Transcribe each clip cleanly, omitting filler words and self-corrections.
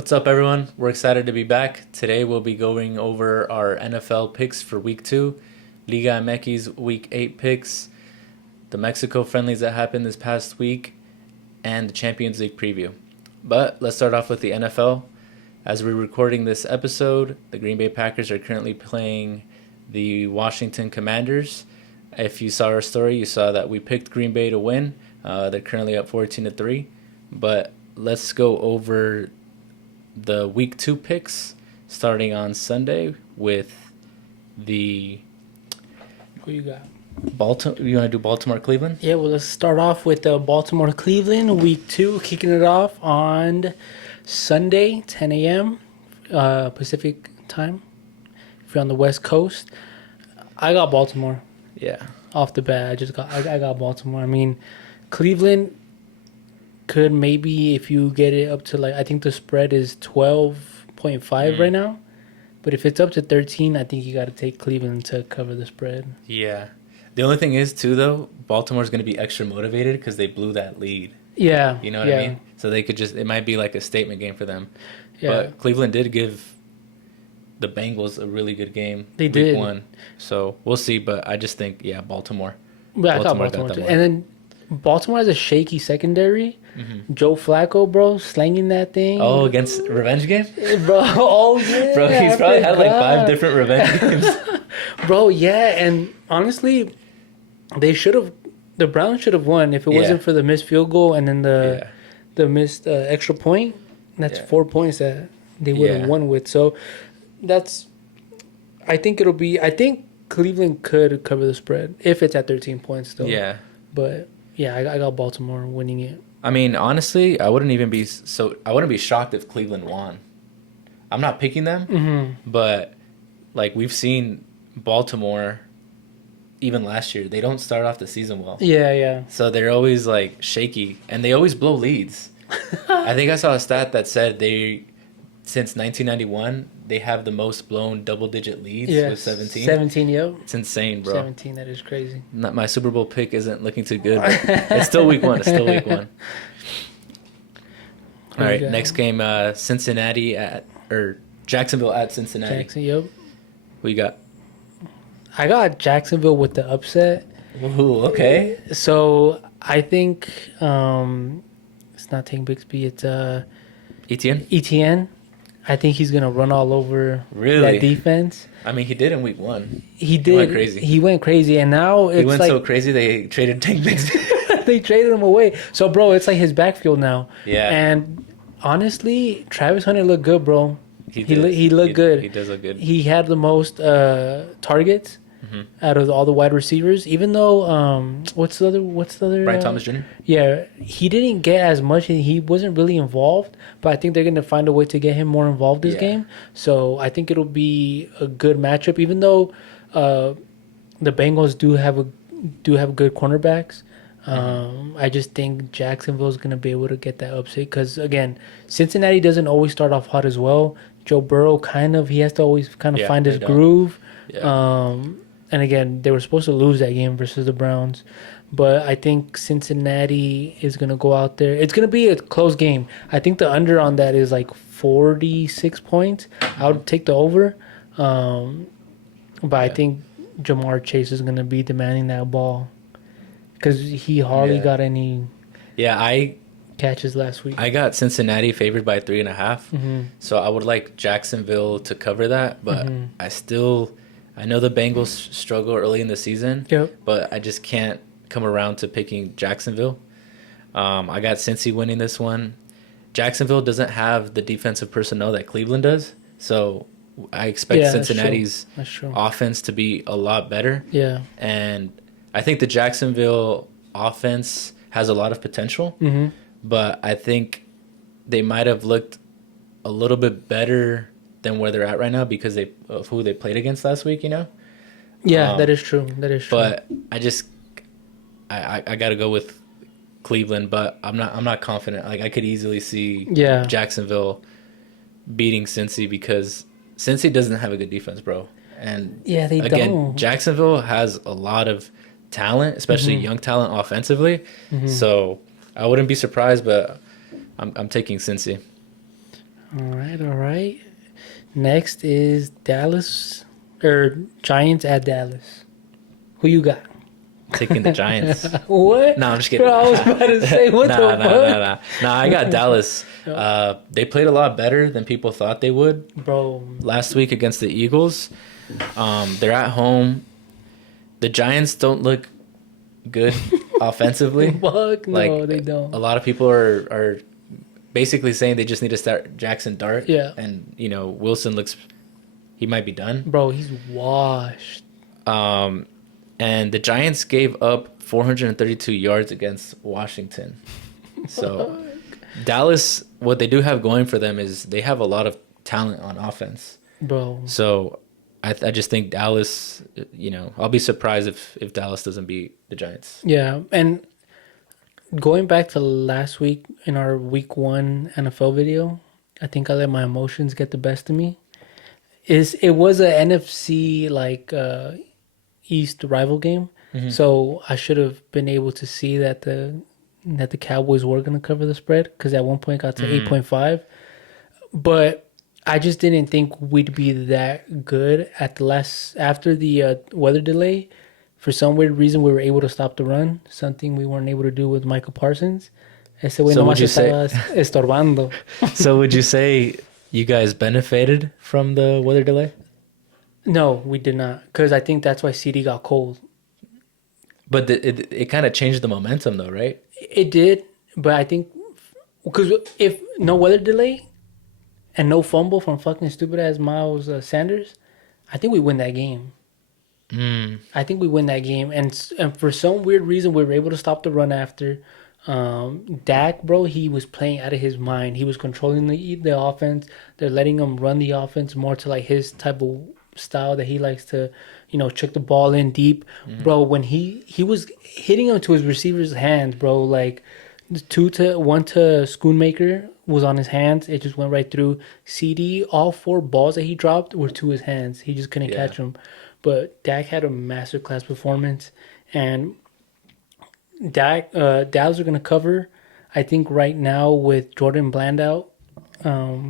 What's up, everyone? We're excited to be back. Today we'll be going over our NFL picks for Week 2, Liga MX Week 8 picks, the Mexico friendlies that happened this past week, and the Champions League preview. But let's start off with the NFL. As we're recording this episode, the Green Bay Packers are currently playing the Washington Commanders. If you saw our story, you saw that we picked Green Bay to win. They're currently up 14-3. But let's go over the Week 2 picks starting on Sunday with the Who you got? Baltimore. You want to do Baltimore Cleveland? Yeah, well, let's start off with Baltimore Cleveland Week 2, kicking it off on Sunday, 10 a.m. Pacific time. If you're on the West Coast, I got Baltimore Yeah. off the bat. I got Baltimore. I mean, Cleveland could maybe, if you get it up to, like, I think the spread is 12.5 right now. But if it's up to 13, I think you got to take Cleveland to cover the spread. Yeah. The only thing is, too, though, Baltimore's going to be extra motivated because they blew that lead. Yeah. You know what I mean? So they could it might be like a statement game for them. Yeah. But Cleveland did give the Bengals a really good game. They week did. 1. So we'll see. But I just think, Baltimore. But I got Baltimore got Baltimore that too. one. And then Baltimore has a shaky secondary. Mm-hmm. Joe Flacco, bro, slanging that thing. Oh, against revenge game? Bro, oh yeah. Bro, he's I probably had like 5 forgot. different revenge games. Bro, yeah, and honestly, the Browns should have won if it wasn't for the missed field goal and then the missed extra point. That's 4 points that they would have won with. So I think Cleveland could cover the spread if it's at 13 points though. Yeah. But yeah, I got Baltimore winning it. I mean, honestly, I wouldn't be shocked if Cleveland won. I'm not picking them, but like we've seen Baltimore even last year, they don't start off the season well. Yeah. So they're always like shaky and they always blow leads. I think I saw a stat that said since 1991, they have the most blown double-digit leads with 17. 17, yep. It's insane, bro. 17, that is crazy. My Super Bowl pick isn't looking too good, but it's still week 1. All right, next game, Jacksonville at Cincinnati. Jackson, yep. What you got? I got Jacksonville with the upset. Ooh, okay. So I think it's not Tank Bixby, it's Etienne? ETN. I think he's gonna run all over Really? that defense. I mean, he did in week 1. He did. went crazy. He went crazy, and now it's He went like so crazy they traded Tank Bixby. they traded him away. So, bro, it's like his backfield now. Yeah. And honestly, Travis Hunter looked good, bro. He does. looked good. He does look good. He had the most targets out of all the wide receivers. Even though what's the other? Brian Thomas Jr.? Yeah, he didn't get as much, and he wasn't really involved. But I think they're gonna find a way to get him more involved this game. So I think it'll be a good matchup. Even though the Bengals do have good cornerbacks. I just think Jacksonville's going to be able to get that upset because, again, Cincinnati doesn't always start off hot as well. Joe Burrow he has to always kind of find his groove. Yeah. And, again, they were supposed to lose that game versus the Browns. But I think Cincinnati is going to go out there. It's going to be a close game. I think the under on that is like 46 points. I would take the over. But I think Jamar Chase is going to be demanding that ball. Because he hardly got any catches last week. I got Cincinnati favored by 3.5. So I would like Jacksonville to cover that. But I know the Bengals struggle early in the season. Yep. But I just can't come around to picking Jacksonville. I got Cincy winning this one. Jacksonville doesn't have the defensive personnel that Cleveland does. So I expect Cincinnati's offense to be a lot better. Yeah. And I think the Jacksonville offense has a lot of potential, but I think they might have looked a little bit better than where they're at right now because of who they played against last week, Yeah, that is true. But I got to go with Cleveland, but I'm not confident. Like I could easily see Jacksonville beating Cincy because Cincy doesn't have a good defense, bro. And they don't. Jacksonville has a lot of talent, especially young talent offensively. So I wouldn't be surprised, but I'm taking Cincy. All right. Next is Giants at Dallas. Who you got? Taking the Giants. What? No, I'm just kidding. Bro, I was about to say, what the fuck? Nah, I got Dallas. They played a lot better than people thought they would Bro, last week against the Eagles. They're at home. The Giants don't look good offensively. fuck no, they don't. A lot of people are basically saying they just need to start Jackson Dart. Yeah. And, Wilson he might be done. Bro, he's washed. And the Giants gave up 432 yards against Washington. So Dallas, what they do have going for them is they have a lot of talent on offense. Bro. So I just think Dallas, I'll be surprised if Dallas doesn't beat the Giants. Yeah, and going back to last week in our week 1 NFL video, I think I let my emotions get the best of me. It was a NFC East rival game, so I should have been able to see that the Cowboys were going to cover the spread because at one point got to 8.5, but I just didn't think we'd be that good after the weather delay. For some weird reason, we were able to stop the run, something we weren't able to do with Michael Parsons. Ese güey So nomás would you estaba estorbando. So would you say you guys benefited from the weather delay? No, we did not, because I think that's why CD got cold. But it kind of changed the momentum, though, right? It did, but I think because if no weather delay and no fumble from fucking stupid ass Miles Sanders, I think we win that game. I think we win that game, and for some weird reason we were able to stop the run after. Dak, bro, he was playing out of his mind. He was controlling the offense. They're letting him run the offense more to like his type of style that he likes to, chuck the ball in deep. Bro, when he was hitting him to his receiver's hands, bro, like 1 to Schoonmaker was on his hands. It just went right through. CD, all 4 balls that he dropped were to his hands. He just couldn't catch them. But Dak had a masterclass performance, and Dallas are going to cover. I think right now with Jordan Bland out,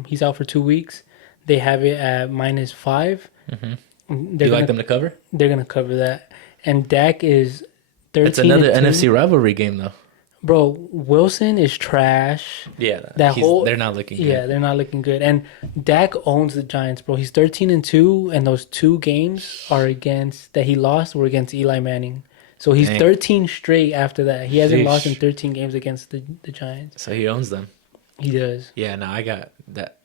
he's out for 2 weeks. They have it at -5. Do you like them to cover? They're going to cover that. And Dak is 13. It's another NFC rivalry game, though. Bro, Wilson is trash. Yeah, they're not looking good. Yeah, they're not looking good. And Dak owns the Giants, bro. He's 13-2, and those 2 games that he lost were against Eli Manning. So he's 13 straight after that. He hasn't lost in 13 games against the Giants. So he owns them. He does. Yeah, no, I got that.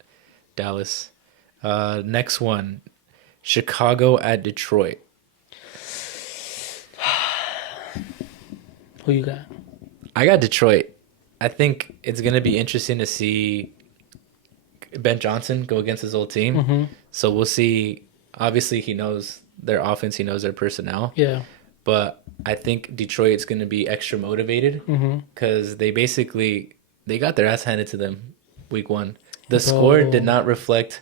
Dallas. Next one, Chicago at Detroit. Who you got? I got Detroit. I think it's going to be interesting to see Ben Johnson go against his old team. So we'll see. Obviously, he knows their offense. He knows their personnel. Yeah. But I think Detroit's going to be extra motivated because they got their ass handed to them week 1. The score did not reflect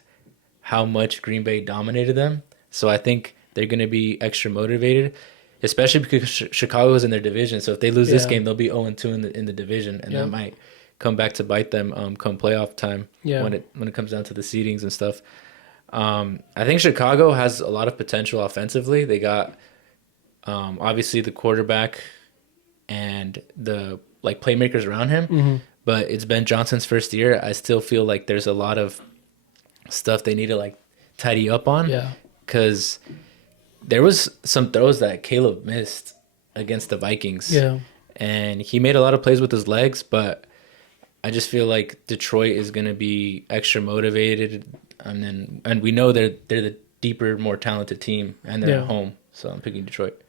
how much Green Bay dominated them. So I think they're going to be extra motivated, especially because Chicago is in their division. So if they lose this game, they'll be 0-2 in the division, and that might come back to bite them come playoff time when it comes down to the seedings and stuff. I think Chicago has a lot of potential offensively. They got obviously the quarterback and the playmakers around him, but it's Ben Johnson's first year. I still feel like there's a lot of stuff they need to tidy up on. Yeah, because there was some throws that Caleb missed against the Vikings. Yeah. And he made a lot of plays with his legs, but I just feel like Detroit is going to be extra motivated. And we know they're the deeper, more talented team, and they're at home. So I'm picking Detroit.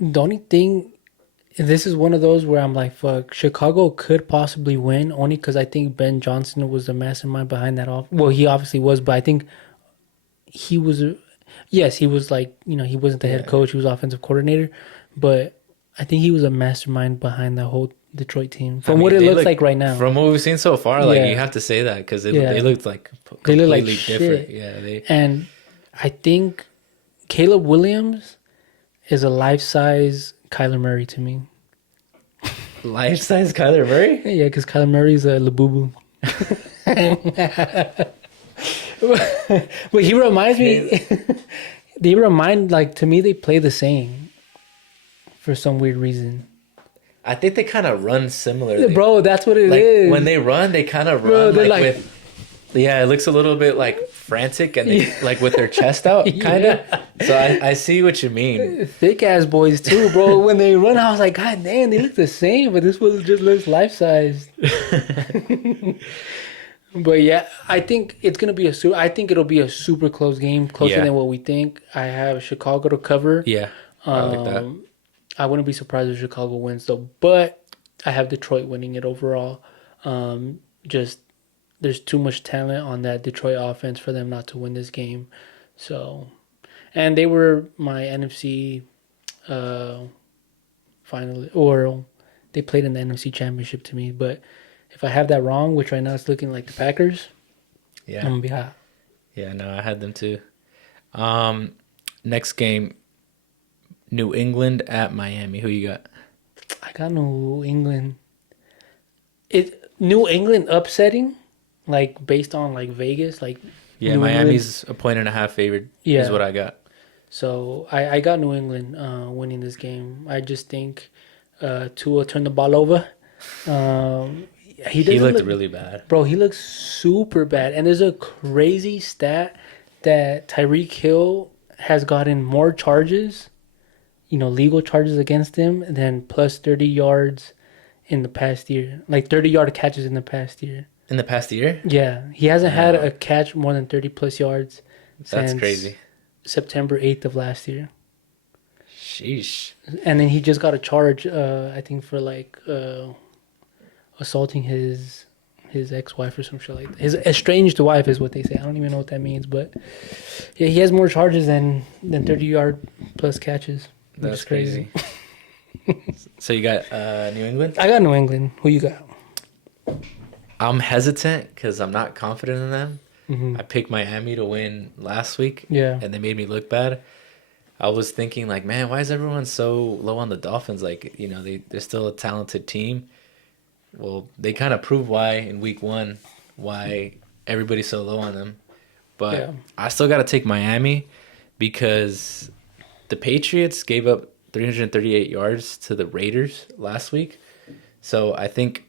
The only thing, this is one of those where I'm like, fuck, Chicago could possibly win, only because I think Ben Johnson was the mastermind behind that off. Well, he obviously was, but I think he was... Yes, he was he wasn't the head coach. He was offensive coordinator. But I think he was a mastermind behind the whole Detroit team. From what it looks like right now. From what we've seen so far, you have to say that because they looked completely different. Yeah, and I think Caleb Williams is a life-size Kyler Murray to me. Life-size Kyler Murray? Yeah, because Kyler Murray's a Labubu. But he reminds me. They remind to me they play the same for some weird reason. I think they kind of run similarly. Bro, that's what it like, is. When they run, they kind of run with... Yeah, it looks a little bit frantic and they, with their chest out, kind of. Yeah. So I see what you mean. Thick ass boys too, bro. When they run, I was like, God damn, they look the same, but this one just looks life sized. But yeah, I think it's gonna be I think it'll be a super close game, closer than what we think. I have Chicago to cover. Yeah, I like that. I wouldn't be surprised if Chicago wins though, but I have Detroit winning it overall. Just there's too much talent on that Detroit offense for them not to win this game. So, and they were my NFC finally, or they played in the NFC Championship to me, but. If I have that wrong, which right now it's looking like the Packers, yeah, I'm gonna be hot. Yeah, no, I had them too. Next game, New England at Miami. Who you got? I got New England. New England upsetting, based on Vegas, Yeah, New Miami's England. a 1.5 favorite. Yeah. Is what I got. So I got New England winning this game. I just think Tua turned the ball over. He looked really bad. Bro, he looks super bad. And there's a crazy stat that Tyreek Hill has gotten more charges, legal charges against him than plus 30 yards in the past year. 30-yard catches in the past year. In the past year? Yeah. He hasn't had a catch more than 30 plus yards since crazy. September 8th of last year. Sheesh. And then he just got a charge, I think, for assaulting his ex-wife or some shit like that. His estranged wife is what they say. I don't even know what that means, but yeah, he has more charges than 30-yard plus catches. That's crazy. So you got New England? I got New England. Who you got? I'm hesitant because I'm not confident in them. Mm-hmm. I picked Miami to win last week. Yeah. And they made me look bad. I was thinking man, why is everyone so low on the Dolphins? They're still a talented team. Well, they kind of proved why in week 1, why everybody's so low on them. But I still got to take Miami because the Patriots gave up 338 yards to the Raiders last week. So I think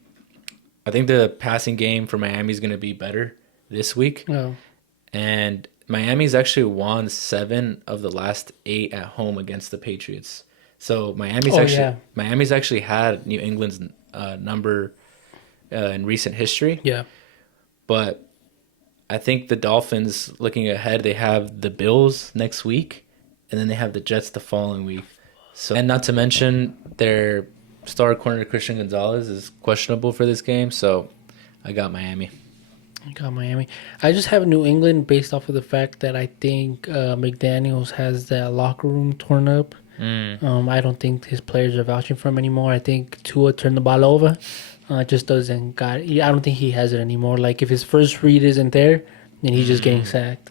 the passing game for Miami is going to be better this week. Oh. And Miami's actually won 7 of the last 8 at home against the Patriots. So Miami's actually had New England's number in recent history. Yeah. But I think the Dolphins, looking ahead, they have the Bills next week, and then they have the Jets the following week. So, and not to mention their star corner Christian Gonzalez is questionable for this game. So I got Miami. I just have New England based off of the fact that I think McDaniels has that locker room torn up. I don't think his players are vouching for him anymore. I think Tua turned the ball over. Just doesn't got it. I don't think he has it anymore. If his first read isn't there, then he's just getting sacked.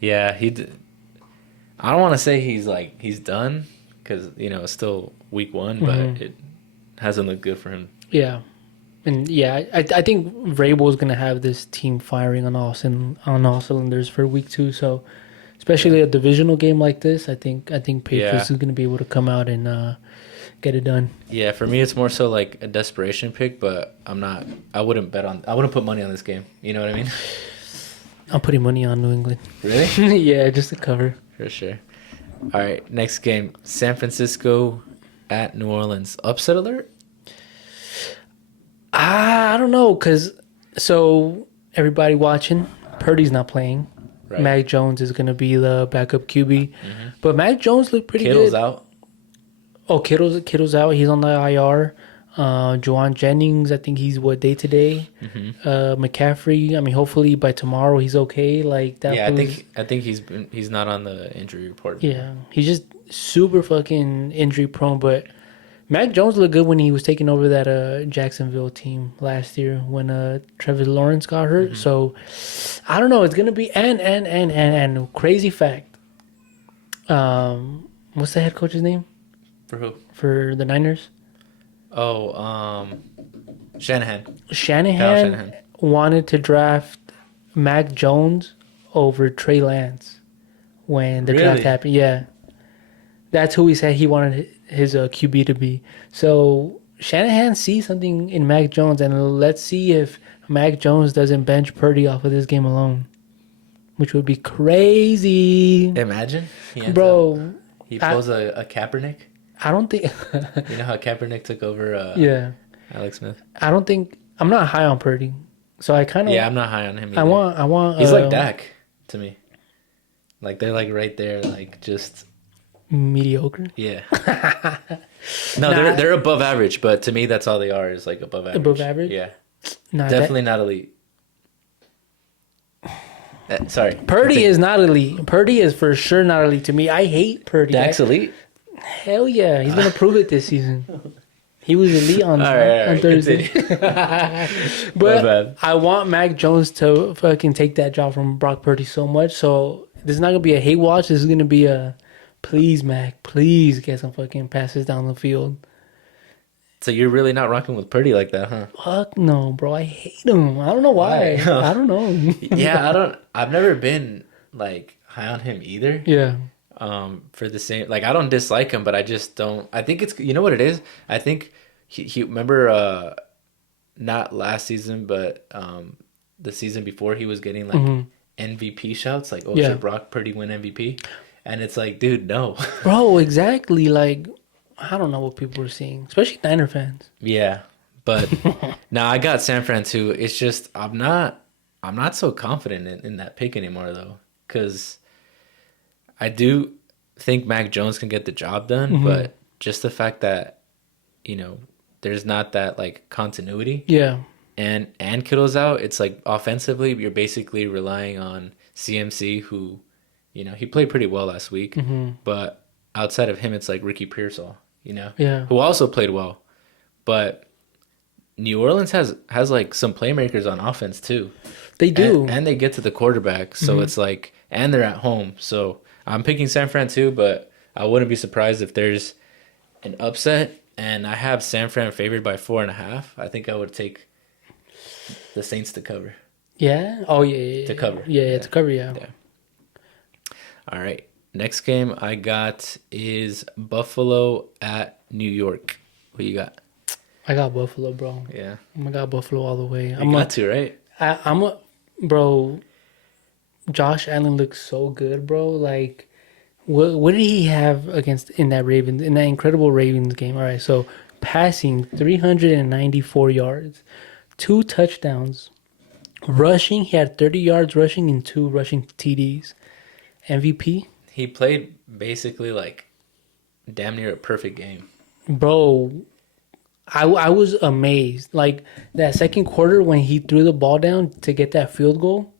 Yeah, I don't want to say he's done because it's still week 1, but it hasn't looked good for him. Yeah, and I think Vrabel's gonna have this team firing on all cylinders for week 2. So, especially a divisional game like this, I think Patriots is gonna be able to come out and get it done. Yeah, for me it's more so a desperation pick, but I wouldn't put money on this game. You know what I mean? I'm putting money on New England. Really? Yeah, just to cover. For sure. All right, next game, San Francisco at New Orleans. Upset alert? I don't know, because everybody watching, Purdy's not playing. Right. Mac Jones is going to be the backup QB. Mm-hmm. But Mac Jones looked pretty Kittle's good. Out. Oh, Kittle's out. He's on the IR. Juwan Jennings, I think he's day-to-day. Mm-hmm. McCaffrey, hopefully by tomorrow he's okay. Yeah, I think he's not on the injury report. Yeah, he's just super fucking injury prone. But Mac Jones looked good when he was taking over that Jacksonville team last year when Trevor Lawrence got hurt. Mm-hmm. So I don't know. It's gonna be and crazy fact. What's the head coach's name? For who? For the Niners. Oh, Shanahan. Shanahan wanted to draft Mac Jones over Trey Lance when the draft Really? happened. Yeah, that's who he said he wanted his QB to be. So Shanahan sees something in Mac Jones, and let's see if Mac Jones doesn't bench Purdy off of this game alone, which would be crazy, Imagine he ends up bro. he I pulls a Kaepernick. I don't think. You know how Kaepernick took over Yeah, Alex Smith? I don't think I'm not high on Purdy, so I kind of Yeah, I'm not high on him either. I want. He's like Dak to me. Like they're like right there, like just mediocre. yeah. No, they're above average, but to me that's all they are is like above average. Above average? Yeah. Nah, Definitely not elite. Sorry. Purdy is not elite. Purdy is for sure not elite to me. I hate Purdy. Dak's elite? Hell yeah, he's gonna prove it this season. He was elite on Thursday. But I want Mac Jones to fucking take that job from Brock Purdy so much. So this is not gonna be a hate watch. This is gonna be a please, Mac, please get some fucking passes down the field. So you're really not rocking with Purdy like that, huh? Fuck no, bro. I hate him. I don't know why. I don't know. Yeah, I've never been like high on him either. Yeah. For the same, like I don't dislike him, but I just don't. I think it's, you know what it is. I think he remember not last season, but the season before he was getting like MVP shouts, like should Brock Purdy win MVP? And it's like, dude, no, bro, exactly. Like I don't know what people were seeing, especially Niner fans. Yeah, but now I got San Fran too. It's just I'm not so confident in that pick anymore though, because I do think Mac Jones can get the job done, but just the fact that, you know, there's not that like continuity. Yeah. And Kittle's out, it's like offensively you're basically relying on CMC, who, you know, he played pretty well last week, but outside of him it's like Ricky Pearsall, you know, who also played well. But New Orleans has like some playmakers on offense too. They do. And they get to the quarterback, so it's like, and they're at home, so I'm picking San Fran too, but I wouldn't be surprised if there's an upset. And I have San Fran favored by 4.5. I think I would take the Saints to cover. Yeah? Oh, yeah. To cover. Yeah, to cover, yeah. All right. Next game I got is Buffalo at New York. What you got? I got Buffalo, bro. Yeah. I got Buffalo all the way. You got to, right? Bro, Josh Allen looks so good, bro. Like, what did he have in that incredible Ravens game? All right, so passing 394 yards, 2 touchdowns, rushing, he had 30 yards rushing and 2 rushing TDs. MVP. He played basically like damn near a perfect game. Bro, I was amazed. Like that second quarter when he threw the ball down to get that field goal.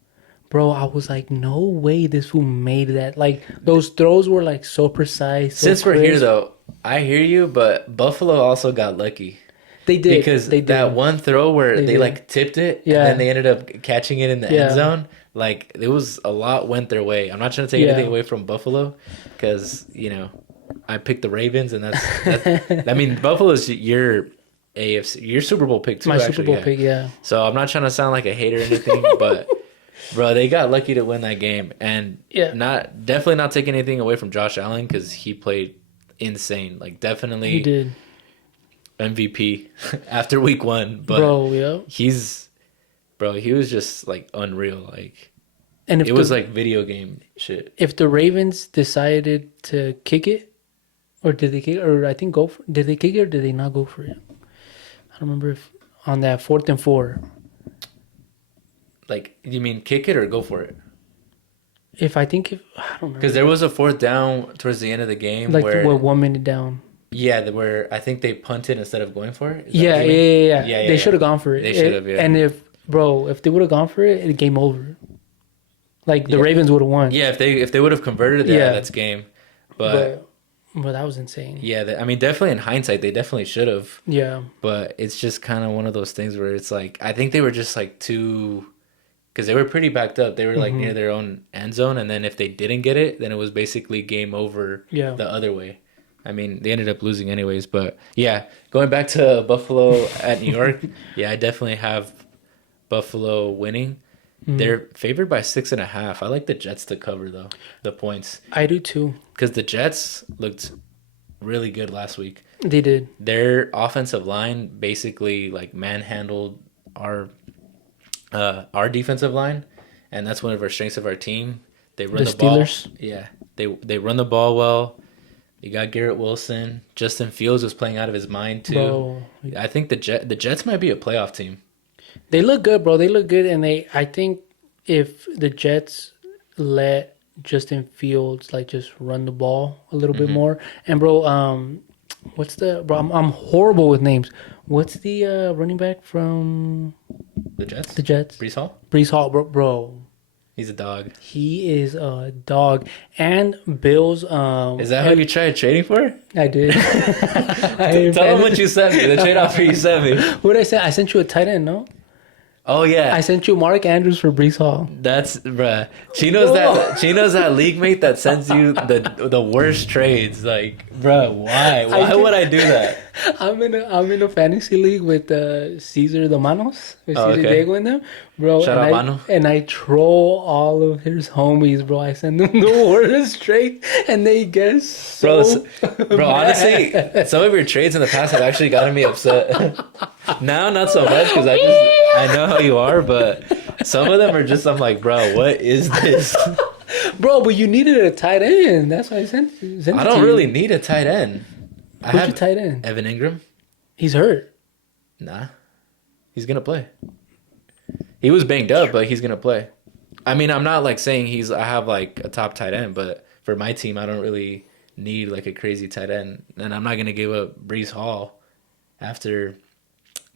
Bro, I was like, no way this fool made that. Like, those throws were, like, so precise. Since we're here, though, I hear you, but Buffalo also got lucky. They did. Because that one throw where they like, tipped it, and then they ended up catching it in the end zone. Like, it was a lot went their way. I'm not trying to take anything away from Buffalo because, you know, I picked the Ravens, and that's I mean, Buffalo's your AFC, your Super Bowl pick, too, My Super Bowl pick, yeah. So I'm not trying to sound like a hater or anything, but... Bro, they got lucky to win that game, and definitely not taking anything away from Josh Allen because he played insane. Like, definitely he did MVP after week 1. But he was just like unreal. Like, and it was like video game shit. If the Ravens decided to kick it, or did they kick it, or I think did they kick it or did they not go for it? I don't remember if on that 4th and 4. Like, you mean kick it or go for it? I don't know. Because there was a 4th down towards the end of the game. Like, where 1 minute down. Yeah, where I think they punted instead of going for it. Yeah. They should have gone for it. They should have, yeah. And if they would have gone for it, game over. Like, the Ravens would have won. Yeah, if they would have converted it, that's game. But that was insane. Yeah, I mean, definitely in hindsight, they definitely should have. Yeah. But it's just kind of one of those things where it's like, I think they were just like too... Because they were pretty backed up. They were like near their own end zone. And then if they didn't get it, then it was basically game over the other way. I mean, they ended up losing anyways. But yeah, going back to Buffalo at New York, I definitely have Buffalo winning. They're favored by 6.5. I like the Jets to cover though the points I do too. because the Jets looked really good last week. They did. Their offensive line basically like manhandled our defensive line, and that's one of our strengths of our team. They run the ball. Steelers? Yeah, they run the ball well. You got Garrett Wilson. Justin Fields was playing out of his mind too. Bro, I think the Jets might be a playoff team. they look good, bro. They look good, and I think if the Jets let Justin Fields like just run the ball a little bit more, and bro, what's the bro? I'm horrible with names. What's the running back from The Jets. the Jets? Brees Hall. Brees Hall, bro. He's a dog. He is a dog. And Bills. Is that who you tried trading for? I did. Tell him what you sent me. The trade offer you sent me. What did I say? I sent you a tight end, no? Oh yeah. I sent you Mark Andrews for Brees Hall. That's bruh. Chino's that league mate that sends you the worst trades. Like, bruh, why? Why would I do that? I'm in a fantasy league with Caesar the Manos, with Caesar Diego in them, bro. Shout out Mano. And I troll all of his homies, bro. I send them the worst trade, and they guess so bro. Honestly, some of your trades in the past have actually gotten me upset. Now, not so much because I know how you are, but some of them are just I'm like, bro, what is this? Bro, but you needed a tight end. That's why I sent it I don't really need a tight end. Who's your tight end? Evan Ingram. He's hurt. Nah, he's gonna play. He was banged up, but he's gonna play. I mean, I'm not like saying I have like a top tight end, but for my team, I don't really need like a crazy tight end, and I'm not gonna give up Brees Hall after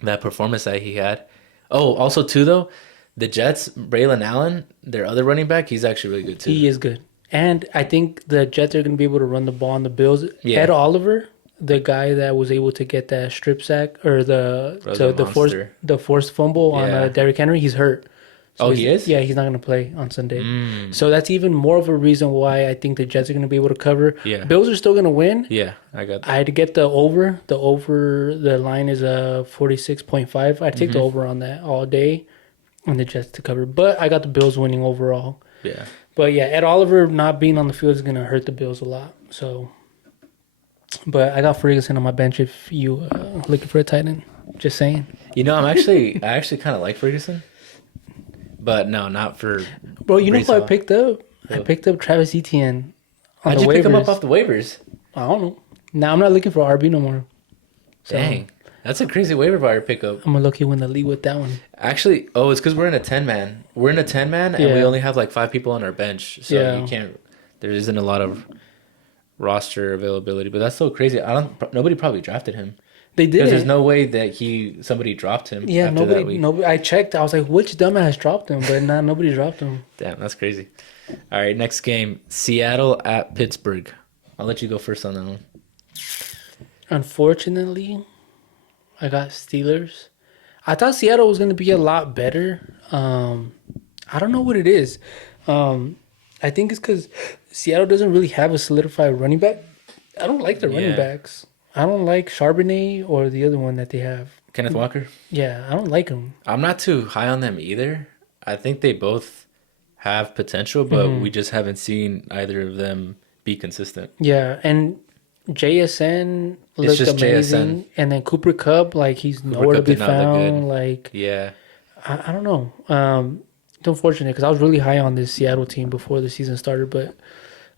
that performance that he had. Oh, also too though, the Jets, Braylon Allen, their other running back, he's actually really good too. He is good, and I think the Jets are going to be able to run the ball on the Bills. Yeah. Ed Oliver, the guy that was able to get that strip sack or the forced fumble on Derrick Henry, he's hurt. So he is? Yeah, he's not going to play on Sunday. So that's even more of a reason why I think the Jets are going to be able to cover. Yeah. Bills are still going to win. Yeah, I got that. I had to get the over. The line is 46.5. I take the over on that all day on the Jets to cover. But I got the Bills winning overall. Yeah. But yeah, Ed Oliver not being on the field is going to hurt the Bills a lot. So, but I got Ferguson on my bench if you looking for a tight end. Just saying. You know, I actually kind of like Ferguson. But no, not for. Bro, you know Brees who I Hall. picked up? I picked up Travis Etienne on How'd the you waivers. pick him up off the waivers? I don't know. Now I'm not looking for RB no more. So Dang. That's a crazy waiver wire pickup. I'm going to lucky win the league with that one. Actually, it's because we're in a 10-man. We're in a 10-man, and we only have like 5 people on our bench. So you can't. There isn't a lot of roster availability. But that's so crazy. Nobody probably drafted him. They did. Because there's no way that somebody dropped him. Yeah, after that week. nobody. I checked. I was like, which dumbass dropped him? But nobody dropped him. Damn, that's crazy. All right, next game. Seattle at Pittsburgh. I'll let you go first on that one. Unfortunately, I got Steelers. I thought Seattle was going to be a lot better. I don't know what it is. I think it's because Seattle doesn't really have a solidified running back. I don't like the running backs. I don't like Charbonnet or the other one that they have. Kenneth Walker? Yeah, I don't like him. I'm not too high on them either. I think they both have potential, but we just haven't seen either of them be consistent. Yeah, and JSN looked amazing. JSN. And then Cooper Kupp, like he's nowhere to be found. Like, yeah. I don't know. It's unfortunate because I was really high on this Seattle team before the season started, but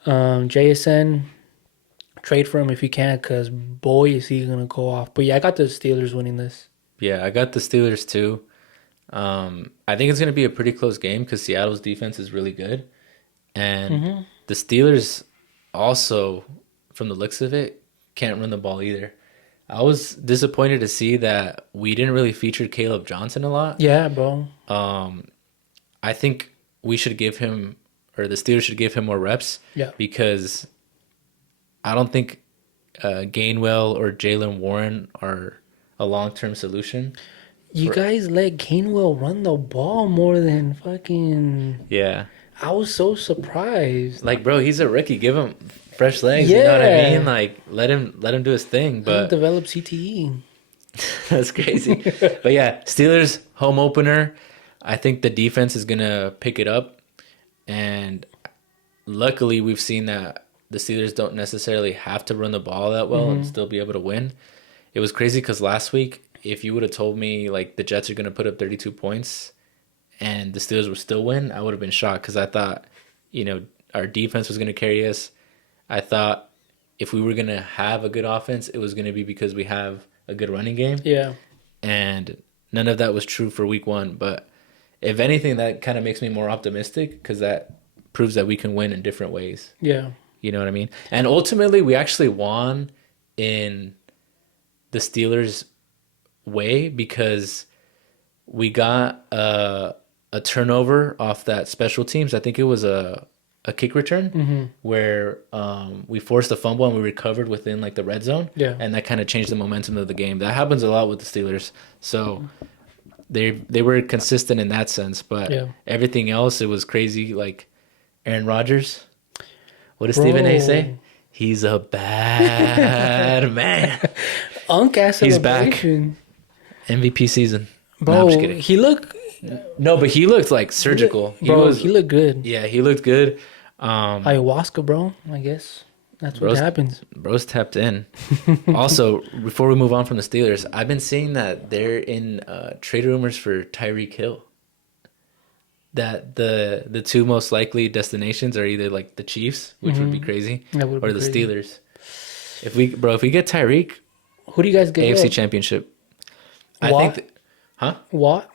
JSN, trade for him if you can, because boy is he gonna go off. But yeah, I got the Steelers winning this. Yeah, I got the Steelers too. I think it's gonna be a pretty close game because Seattle's defense is really good, and the Steelers also, from the looks of it, can't run the ball either. I was disappointed to see that we didn't really feature Caleb Johnson a lot. Yeah, bro. I think we should give him, or the Steelers should give him more reps. Yeah. Because I don't think Gainwell or Jalen Warren are a long-term solution. You guys let Gainwell run the ball more than fucking... Yeah. I was so surprised. Like, bro, he's a rookie. Give him fresh legs. You know what I mean? Like, let him do his thing. But develop CTE. That's crazy. But yeah, Steelers home opener. I think the defense is gonna pick it up, and luckily we've seen that the Steelers don't necessarily have to run the ball that well and still be able to win. It was crazy because last week, if you would have told me like the Jets are gonna put up 32 points and the Steelers would still win, I would have been shocked because I thought, our defense was gonna carry us. I thought if we were gonna have a good offense, it was gonna be because we have a good running game. Yeah. And none of that was true for week 1. But if anything, that kind of makes me more optimistic because that proves that we can win in different ways. Yeah. You know what I mean? And ultimately, we actually won in the Steelers' way because we got a turnover off that special teams. I think it was a kick return where we forced a fumble and we recovered within like the red zone. Yeah. And that kind of changed the momentum of the game. That happens a lot with the Steelers. So they were consistent in that sense. But everything else, it was crazy. Like Aaron Rodgers. What does Stephen A say? He's a bad man. He's back. MVP season. Bro, No, I'm just kidding. he looked... No, but he looked like surgical. He looked good. Yeah, he looked good. Ayahuasca, bro. I guess that's what happens. Bro's tapped in. Also, before we move on from the Steelers, I've been seeing that they're in trade rumors for Tyreek Hill. That the two most likely destinations are either like the Chiefs, which would be crazy, or the Steelers. If we get Tyreek, who do you guys get? AFC Championship. What? I think. Huh? What?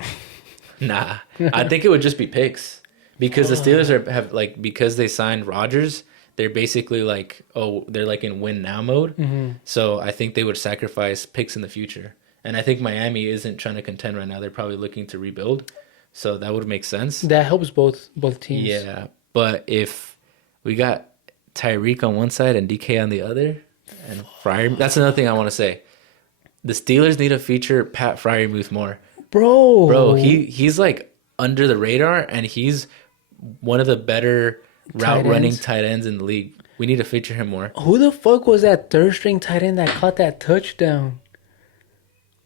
Nah, I think it would just be picks because the Steelers have like because they signed Rodgers, they're basically like they're like in win now mode. So I think they would sacrifice picks in the future, and I think Miami isn't trying to contend right now. They're probably looking to rebuild, so that would make sense. That helps both teams. Yeah, but if we got Tyreek on one side and DK on the other, and Fryer, that's another thing I want to say. The Steelers need to feature Pat Freiermuth more. Bro, he's like under the radar, and he's one of the better route running tight ends in the league. We need to feature him more. Who the fuck was that third string tight end that caught that touchdown?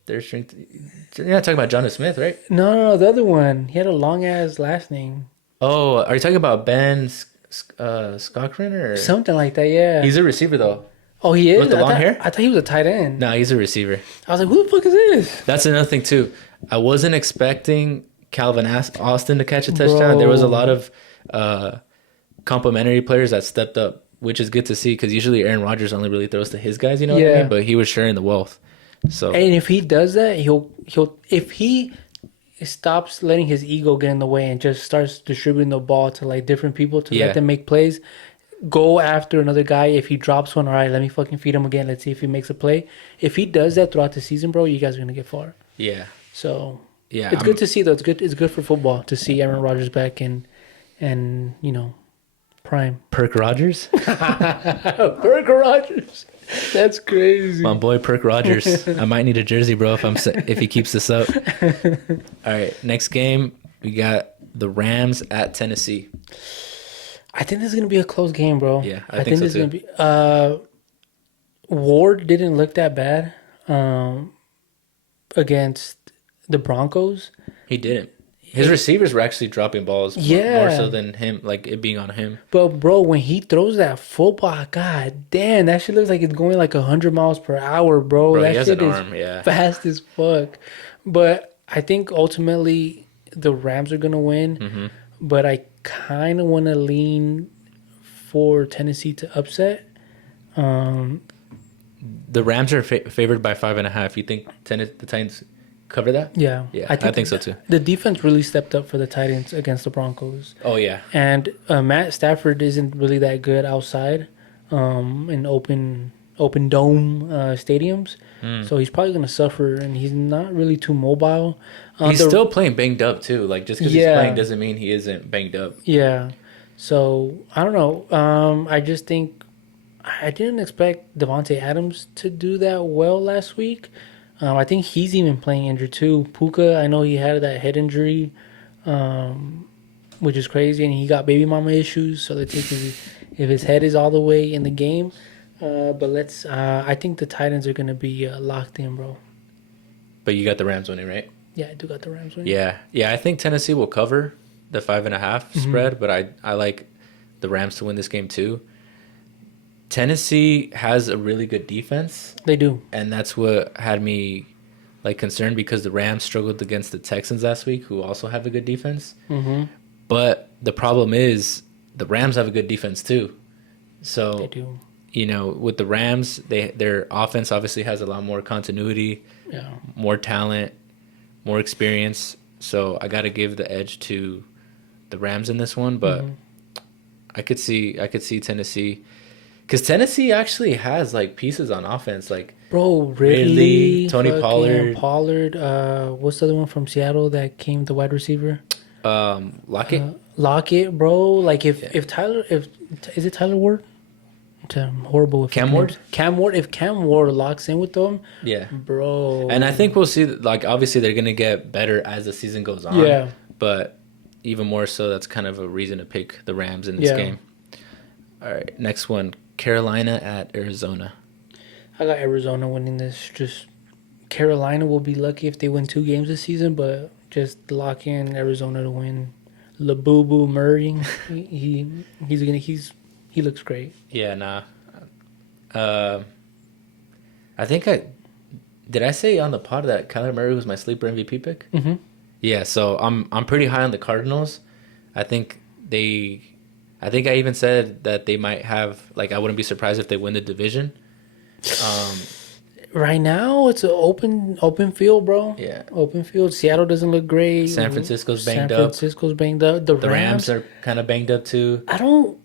Third string. You're not talking about Jonnu Smith, right? No, the other one. He had a long ass last name. Oh, are you talking about Ben Skokrin or something like that? Yeah, he's a receiver though. Oh, he is? With the long hair? I thought he was a tight end. No, he's a receiver. I was like, who the fuck is this? That's another thing, too. I wasn't expecting Calvin Austin to catch a touchdown. Bro. There was a lot of complimentary players that stepped up, which is good to see because usually Aaron Rodgers only really throws to his guys, you know what I mean? But he was sharing the wealth. So, and if he does that, he'll if he stops letting his ego get in the way and just starts distributing the ball to like different people to let them make plays, go after another guy. If he drops one, all right, let me fucking feed him again. Let's see if he makes a play. If he does that throughout the season, bro, you guys are gonna get far. Yeah. So it's good to see though. It's good for football to see Aaron Rodgers back and prime. Perk Rodgers. Perk Rodgers. That's crazy. My boy Perk Rodgers. I might need a jersey, bro, if he keeps this up. All right, next game we got the Rams at Tennessee. I think this is gonna be a close game, bro. Yeah, I think so this too. Is gonna be. Ward didn't look that bad against the Broncos. He didn't. His receivers were actually dropping balls more so than him, like it being on him. But bro, when he throws that football, god damn, that shit looks like it's going like 100 miles per hour, bro. That he has shit an is arm, fast as fuck. But I think ultimately the Rams are gonna win. Mm-hmm. But I kind of want to lean for Tennessee to upset. The Rams are favored by 5.5. You think the Titans cover that? Yeah. I think so too. The defense really stepped up for the Titans against the Broncos. Oh yeah. And Matt Stafford isn't really that good outside in open dome stadiums. So he's probably going to suffer, and he's not really too mobile. He's still playing banged up too. Like just because he's playing doesn't mean he isn't banged up. Yeah. So I don't know. I just think I didn't expect Devontae Adams to do that well last week. I think he's even playing injured too. Puka, I know he had that head injury, which is crazy, and he got baby mama issues. So let's see if his head is all the way in the game. But I think the Titans are going to be locked in, bro. But you got the Rams winning, right? Yeah, I do got the Rams winning. Yeah. I think Tennessee will cover the 5.5 spread, but I like the Rams to win this game too. Tennessee has a really good defense, They do. and that's what had me like concerned because the Rams struggled against the Texans last week, who also have a good defense. Mm-hmm. But the problem is the Rams have a good defense too. They So, do. with the Rams, their offense obviously has a lot more continuity, Yeah. more talent, more experience. So I got to give the edge to the Rams in this one, but I could see Tennessee because Tennessee actually has like pieces on offense, like Bro, Ridley, Ridley, Tony fucking Pollard, Pollard. What's the other one from Seattle that came the wide receiver? Lockett. Lockett, bro. Like Yeah. if Tyler, if is it Tyler Ward? I'm horrible with Cam names. Ward? Cam Ward. If Cam Ward locks in with them, Yeah. bro. And I think we'll see, like, obviously they're going to get better as the season goes on. Yeah. But even more so, that's kind of a reason to pick the Rams in this Yeah. game. All right, next one. Carolina at Arizona. I got Arizona winning this. Just Carolina will be lucky if they win 2 games this season, but just lock in Arizona to win. Labubu Murray, he looks great. Yeah, nah. I think did I say on the pod that Kyler Murray was my sleeper MVP pick? Mm-hmm. Yeah, so I'm pretty high on the Cardinals. I think I even said that they might have, like, I wouldn't be surprised if they win the division. Right now, it's an open field, bro. Yeah. Open field. Seattle doesn't look great. San Francisco's banged San up. Francisco's banged up. The The Rams are kind of banged up too. I don't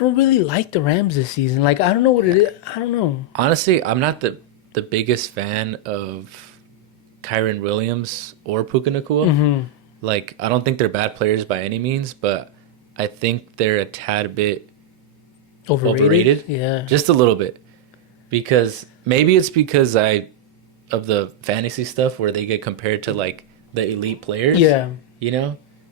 really like the Rams this season. Like, I don't know what it is. I don't know. Honestly, I'm not the biggest fan of Kyron Williams or Puka Nacua. Mm-hmm. Like, I don't think they're bad players by any means, but I think they're a tad bit overrated. Yeah. Just a little bit. Because maybe it's because of the fantasy stuff where they get compared to, like, the elite players. Yeah.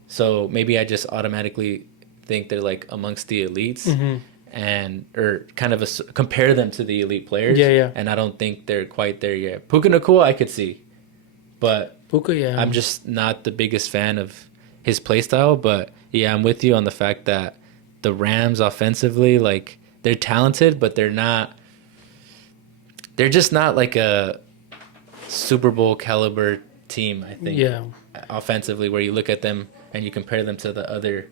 So maybe I just automatically think they're, like, amongst the elites. Mm-hmm. Or kind of compare them to the elite players. Yeah. And I don't think they're quite there yet. Puka Nacua, I could see. But Puka, yeah. I'm just not the biggest fan of his play style. But, yeah, I'm with you on the fact that the Rams offensively, like, they're talented, but they're just not like a Super Bowl caliber team, I think. Yeah. Offensively, where you look at them and you compare them to the other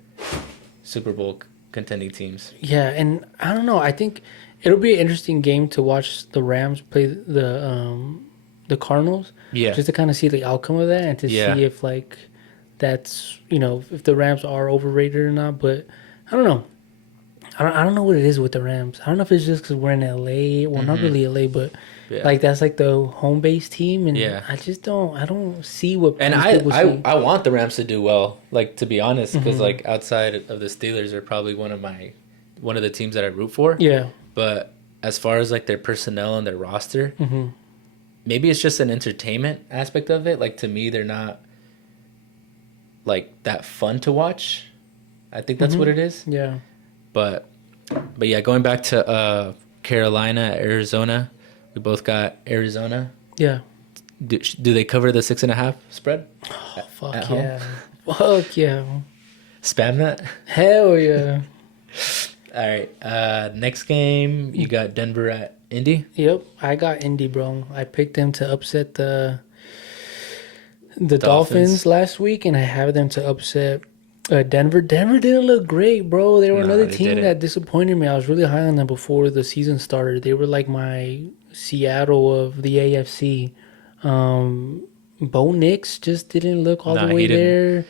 Super Bowl contending teams. Yeah, and I don't know. I think it'll be an interesting game to watch the Rams play the Cardinals. Yeah. Just to kind of see the outcome of that and to see if, like, that's, if the Rams are overrated or not. But I don't know. I don't know what it is with the Rams. I don't know if it's just because we're in LA. Well, not really LA, but like that's like the home base team, and I just don't. I don't see what. And I want the Rams to do well. Like, to be honest, because like outside of the Steelers are probably one of the teams that I root for. Yeah. But as far as like their personnel and their roster, maybe it's just an entertainment aspect of it. Like, to me, they're not like that fun to watch. I think that's what it is. Yeah. But yeah, going back to Carolina, Arizona, we both got Arizona. Yeah. Do they cover the 6.5 spread? Oh, fuck at yeah. home? Fuck yeah. Spam that. Hell yeah. All right. Next game, you got Denver at Indy. Yep, I got Indy, bro. I picked them to upset the Dolphins last week, and I have them to upset Denver. Denver didn't look great, bro. They were another team that disappointed me. I was really high on them before the season started. They were like my Seattle of the AFC. Bo Nix just didn't look all the way there.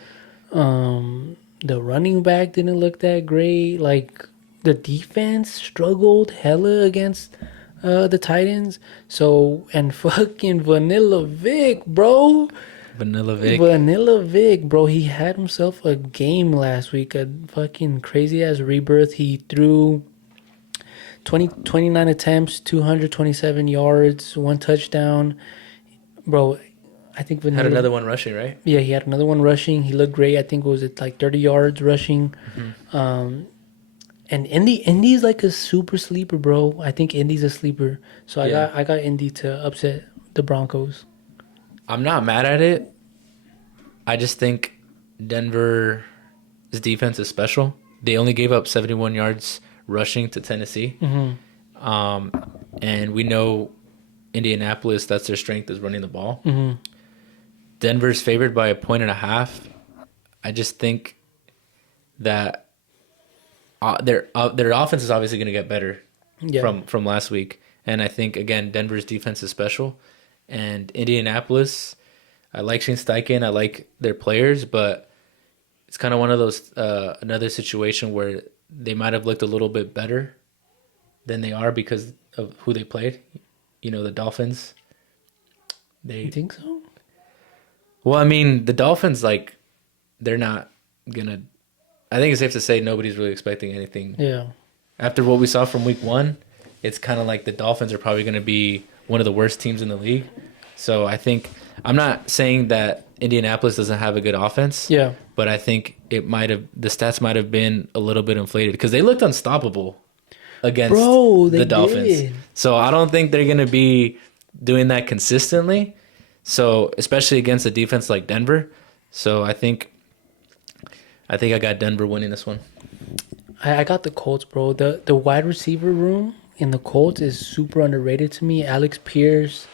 The running back didn't look that great. Like, the defense struggled hella against the Titans. So, and fucking Vanilla Vic, bro. Vanilla Vic, bro. He had himself a game last week. A fucking crazy-ass rebirth. He threw 29 attempts, 227 yards, 1 touchdown. Bro, I think Vanilla... Had another one rushing, right? Yeah, he had another one rushing. He looked great. I think it was at like 30 yards rushing. And Indy's like a super sleeper, bro. I think Indy's a sleeper. So I got Indy to upset the Broncos. I'm not mad at it, I just think Denver's defense is special. They only gave up 71 yards rushing to Tennessee. And we know Indianapolis, that's their strength, is running the ball. Denver's favored by 1.5. I just think that their offense is obviously going to get better from last week. And I think, again, Denver's defense is special. And Indianapolis, I like Shane Steichen. I like their players, but it's kind of one of those, another situation where they might have looked a little bit better than they are because of who they played. You know, the Dolphins. You think so? Well, I mean, the Dolphins, like, they're not going to... I think it's safe to say nobody's really expecting anything. Yeah. After what we saw from week 1, it's kind of like the Dolphins are probably going to be one of the worst teams in the league. So I think... I'm not saying that Indianapolis doesn't have a good offense. Yeah. But I think the stats might have been a little bit inflated because they looked unstoppable against the Dolphins. Did. So I don't think they're going to be doing that consistently. So especially against a defense like Denver. So I think I got Denver winning this one. I got the Colts, bro. The wide receiver room in the Colts is super underrated to me. Alex Pierce,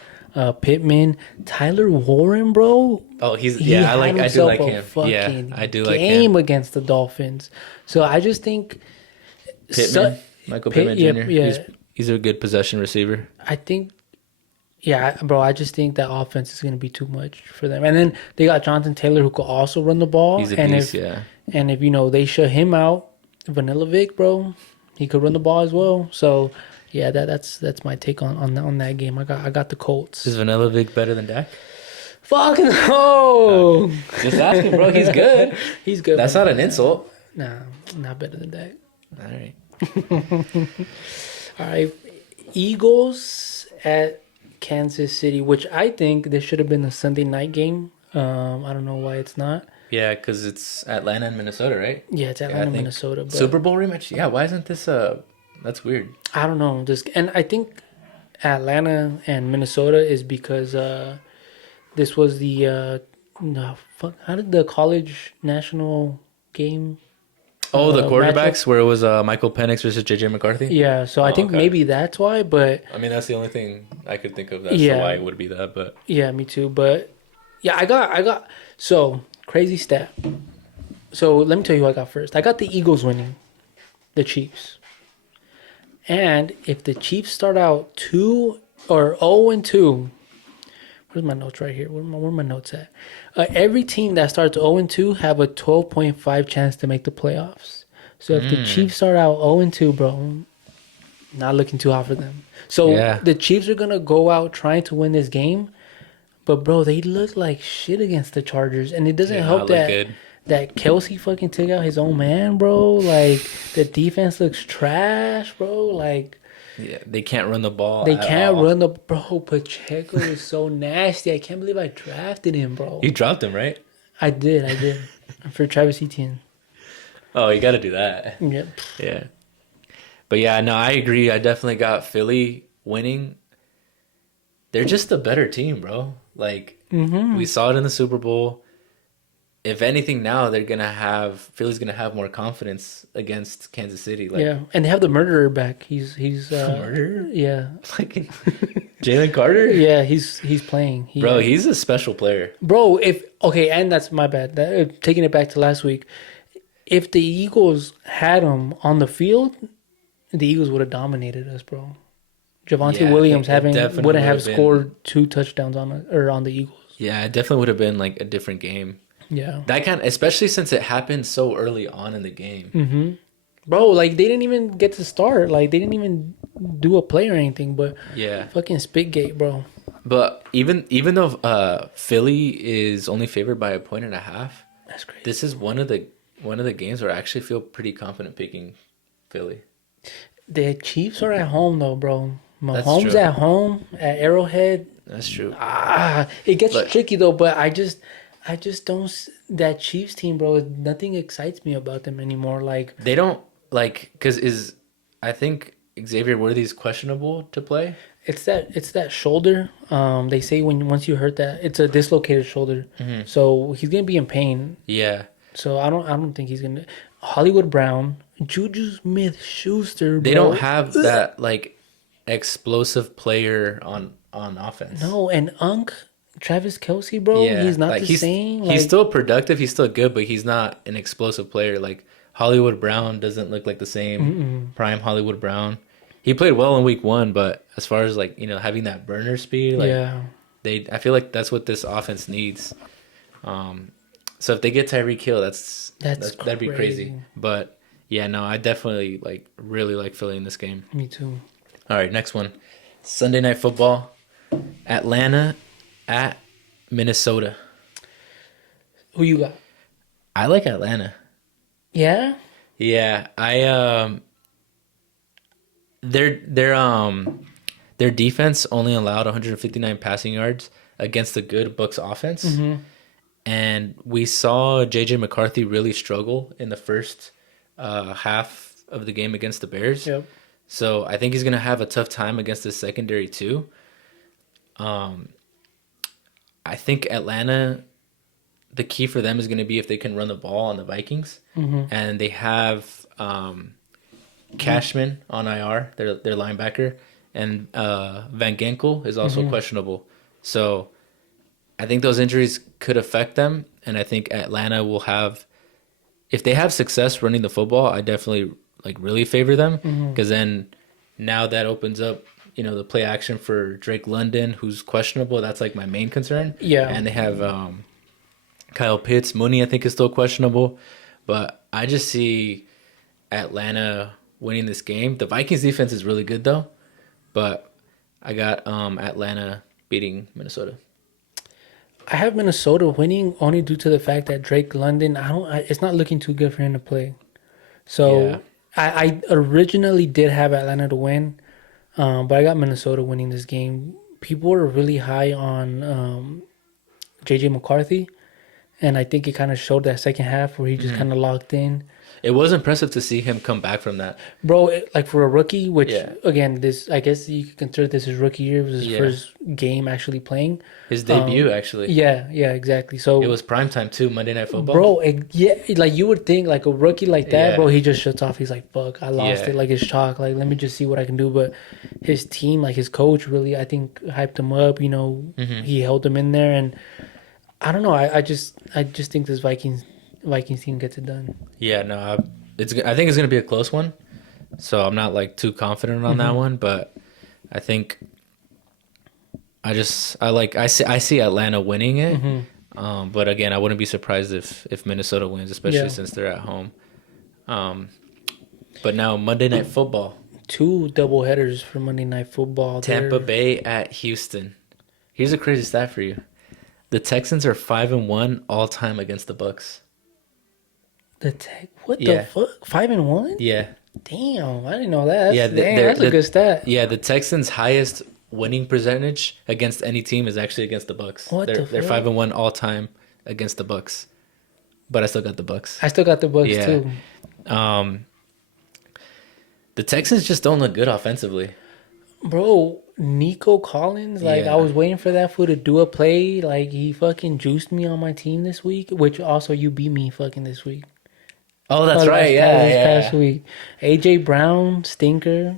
Pittman, Tyler Warren, bro. Oh, I do like him. Yeah, I do like him. Game against the Dolphins. So I just think Pittman, Michael Pittman Jr. Yeah. He's a good possession receiver. I think, bro. I just think that offense is going to be too much for them. And then they got Jonathan Taylor who could also run the ball. He's a beast, yeah. And if they shut him out, Vanilla Vic, bro, he could run the ball as well. So. Yeah, that's my take on that game. I got the Colts. Is Vanilla Vic better than Dak? Fuck no! Just asking, bro. He's good. He's good. That's not an insult. Nah, not better than Dak. All right. All right. Eagles at Kansas City, which I think this should have been a Sunday night game. I don't know why it's not. Yeah, because it's Atlanta and Minnesota, right? Yeah, it's Atlanta and Minnesota. But Super Bowl rematch? Yeah, why isn't this That's weird. I don't know. And I think Atlanta and Minnesota is because this was the how did the college national game? Oh, the quarterbacks matchup? where it was Michael Penix versus JJ McCarthy? Yeah, so I think maybe that's why, but I mean that's the only thing I could think of that's why it would be that, but yeah, me too. But yeah, I got so crazy stat. So let me tell you who I got first. I got the Eagles winning the Chiefs. And if the Chiefs start out 2 or 0-2, where's my notes right here? Where are my notes at? Every team that starts 0-2 have a 12.5 chance to make the playoffs. So if the Chiefs start out 0-2, bro, not looking too hot for them. So the Chiefs are gonna go out trying to win this game, but bro, they look like shit against the Chargers, and it doesn't help that Kelsey fucking took out his own man, bro. Like, the defense looks trash, bro. Like... Yeah, they can't run the ball. They can't run the... Bro, Pacheco is so nasty. I can't believe I drafted him, bro. You dropped him, right? I did. For Travis Etienne. Oh, you got to do that. Yep. Yeah. But yeah, no, I agree. I definitely got Philly winning. They're just a better team, bro. Like, we saw it in the Super Bowl. If anything, now Philly's gonna have more confidence against Kansas City. Like, yeah, and they have the murderer back. He's murderer. Yeah, like Jalen Carter. Yeah, he's playing. He's a special player. Bro, and that's my bad. Taking it back to last week, if the Eagles had him on the field, the Eagles would have dominated us, bro. Javonte Williams wouldn't have scored 2 touchdowns on the Eagles. Yeah, it definitely would have been like a different game. Yeah, especially since it happened so early on in the game. Mm-hmm. Bro, like they didn't even get to start. Like they didn't even do a play or anything. But fucking Spitgate, bro. But even though Philly is only favored by 1.5, that's crazy. This is one of the games where I actually feel pretty confident picking Philly. The Chiefs are at home though, bro. Mahomes at home at Arrowhead. That's true. It gets tricky though, but I just don't. That Chiefs team, bro. Nothing excites me about them anymore. Like they don't because I think Xavier Worthy's questionable to play. It's that shoulder. They say once you hurt that, it's a dislocated shoulder. So he's gonna be in pain. Yeah. So I don't think he's gonna. Hollywood Brown, Juju Smith-Schuster. They Bro. don't have that like explosive player on offense. No, and Travis Kelsey, bro. Yeah, He's not like the same. he's still productive. He's still good, but he's not an explosive player. Like Hollywood Brown doesn't look like the same prime Hollywood Brown. He played well in week 1, but as far as like having that burner speed, like Yeah. I feel like that's what this offense needs. So if they get Tyreek Hill, that'd be crazy. But yeah, no, I definitely like really like Philly in this game. Me too. All right, next one, Sunday Night Football, Atlanta at Minnesota. Who you got? I like Atlanta. Yeah. Yeah, their defense only allowed 159 passing yards against the good Bucs offense. And we saw JJ McCarthy really struggle in the first half of the game against the Bears. Yep. So I think he's going to have a tough time against the secondary too. I think Atlanta, the key for them is going to be if they can run the ball on the Vikings. And they have Cashman on IR, their linebacker, and Van Ginkel is also questionable. So I think those injuries could affect them, and I think Atlanta will have, if they have success running the football, I definitely like really favor them, because then now that opens up the play action for Drake London, who's questionable. That's like my main concern. Yeah. And they have Kyle Pitts. Mooney, I think, is still questionable. But I just see Atlanta winning this game. The Vikings defense is really good, though. But I got Atlanta beating Minnesota. I have Minnesota winning only due to the fact that Drake London, it's not looking too good for him to play. So Yeah. I originally did have Atlanta to win, but I got Minnesota winning this game. People were really high on JJ McCarthy, and I think it kind of showed that second half where he just kind of locked in. It was impressive to see him come back from that. Bro, like for a rookie, which Yeah. again, I guess you could consider this his rookie year. It was his first game actually playing. His debut, actually. Yeah, exactly. So It was primetime, too, Monday Night Football. bro, like you would think like a rookie like that, Yeah. bro, he just shuts off. He's like, fuck, I lost Yeah. it. Like it's chalk. Like let me just see what I can do. But his team, like his coach, really, I think hyped him up. He held him in there, and I don't know. I just think this Vikings team gets it done. Yeah, no, I think it's going to be a close one. So I'm not like too confident on that one, but I think I see Atlanta winning it. But again, I wouldn't be surprised if Minnesota wins, especially since they're at home. But now Monday Night Football. 2 doubleheaders for Monday Night Football. Tampa Bay at Houston. Here's a crazy stat for you. The Texans are 5-1 all time against the Bucs. What Yeah. the fuck? 5-1? Yeah. Damn, I didn't know that. Yeah, That's a good stat. Yeah, the Texans' highest winning percentage against any team is actually against the Bucs. What they're the fuck? 5-1 all time against the Bucs. But I still got the Bucs. I still got the Bucs Yeah. too. The Texans just don't look good offensively. Bro, Nico Collins, Yeah. I was waiting for that fool to do a play. Like, he fucking juiced me on my team this week, which also you beat me fucking this week. Oh, that's Oh, right. this Yeah. past week. AJ Brown, stinker.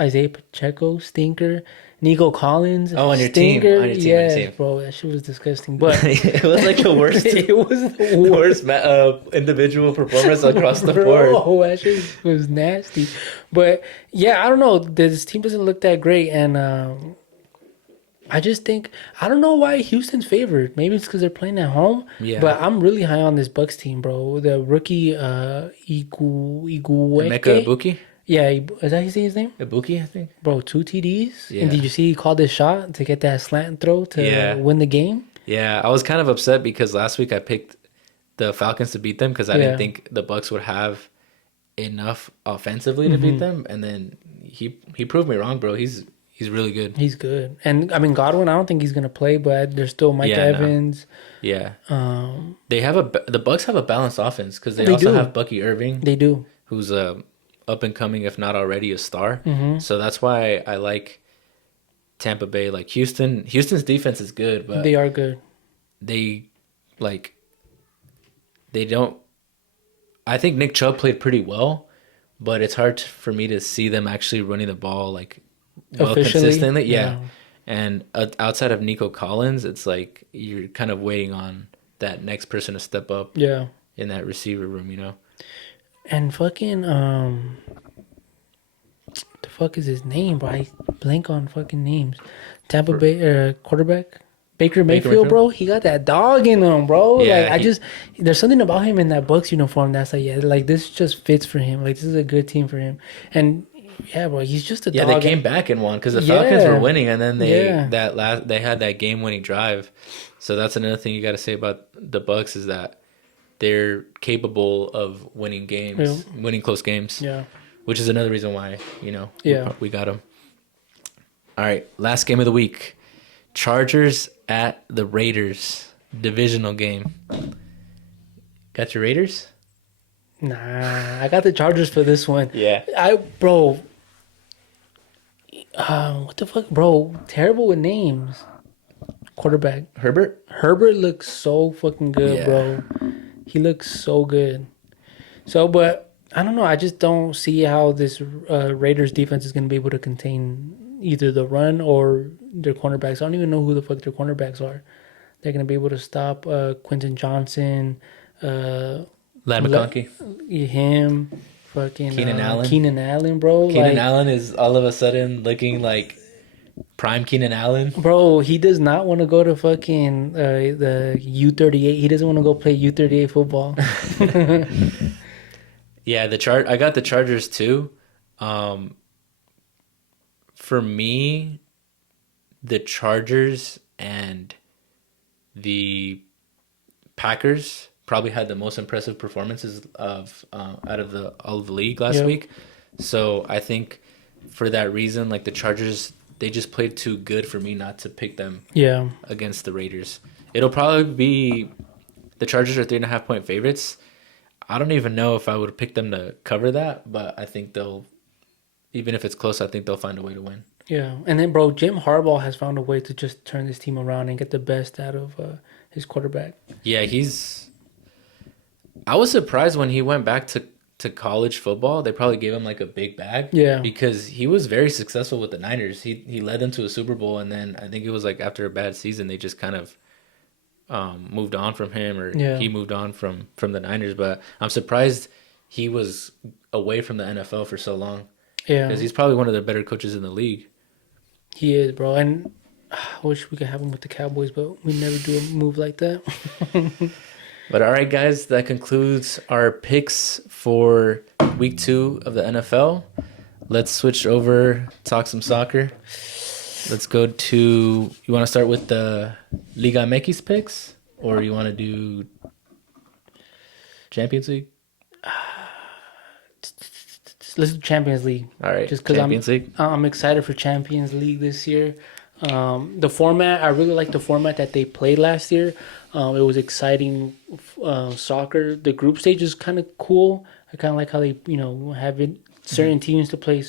Isaiah Pacheco, stinker. Nico Collins, Oh, on your team. stinker. On your team, Yes, on your team. bro, that shit was disgusting. But It was like the worst. it was the worst. Individual performance across the board. Bro, that shit was nasty. But yeah, I don't know. This team doesn't look that great, and I just think I don't know why Houston's favored. Maybe it's because they're playing at home. Yeah. But I'm really high on this Bucks team, bro. The rookie Igueke. Emeka Ibuki? Yeah, is that his name? Ibuki, I think. Bro, 2 TDs. Yeah. And did you see he called his shot to get that slant throw to win the game? Yeah, I was kind of upset because last week I picked the Falcons to beat them because I didn't think the Bucks would have enough offensively to beat them, and then he proved me wrong, bro. He's really good. He's good. And I mean Godwin, I don't think he's gonna play, but there's still Mike Evans. No. Yeah. They have the Bucks have a balanced offense because they They also do. have Bucky Irving, They do. who's a up and coming, if not already a star. Mm-hmm. So that's why I like Tampa Bay. Like Houston's defense is good, but They are good. they like they don't. I think Nick Chubb played pretty well, but it's hard for me to see them actually running the ball like well Officially, consistently. Yeah. And outside of Nico Collins, it's like you're kind of waiting on that next person to step up Yeah. in that receiver room, you know? And fucking the fuck is his name, bro? I blank on fucking names. Tampa Bay quarterback Baker Mayfield, bro. He got that dog in him, bro. Yeah, like there's something about him in that Bucks uniform that's like, yeah, like this just fits for him. Like this is a good team for him. And yeah, bro, he's just a dog. Yeah, they came back and won because the Falcons were winning, and then they had that game-winning drive. So that's another thing you got to say about the Bucks is that they're capable of winning games, winning close games. Yeah, which is another reason why we got them. All right, last game of the week: Chargers at the Raiders, divisional game. Got your Raiders? Nah, I got the Chargers for this one. Yeah. What the fuck, bro? Terrible with names. Quarterback. Herbert? Herbert looks so fucking good, bro. He looks so good. So, but I don't know. I just don't see how this Raiders defense is going to be able to contain either the run or their cornerbacks. I don't even know who the fuck their cornerbacks are. They're going to be able to stop Quentin Johnson, Lad McConkey, him, fucking Keenan Allen. Keenan Allen, bro. Keenan Allen is all of a sudden looking like prime Keenan Allen. Bro, he does not want to go to fucking the U38. He doesn't want to go play U38 football. Yeah, I got the Chargers too. For me, the Chargers and the Packers probably had the most impressive performances of out of all of the league last week. So I think for that reason, like the Chargers, they just played too good for me not to pick them. Against the Raiders. It'll probably be the Chargers are 3.5 point favorites. I don't even know if I would pick them to cover that, but I think even if it's close, I think they'll find a way to win. Yeah, and then, bro, Jim Harbaugh has found a way to just turn this team around and get the best out of his quarterback. Yeah, I was surprised when he went back to college football. They probably gave him like a big bag. Yeah. Because he was very successful with the Niners. He led them to a Super Bowl, and then I think it was like after a bad season, they just kind of moved on from him, or he moved on from the Niners. But I'm surprised he was away from the NFL for so long. Yeah. Because he's probably one of the better coaches in the league. He is, bro. And I wish we could have him with the Cowboys, but we never do a move like that. But all right, guys, that concludes our picks for week 2 of the NFL. Let's switch over, talk some soccer. Let's go to, you want to start with the Liga MX picks, or you want to do Champions League? Let's do Champions League. All right, just because I'm excited for Champions League this year. The format, I really like the format that they played last year. It was exciting soccer. The group stage is kind of cool. I kind of like how they, have certain teams to play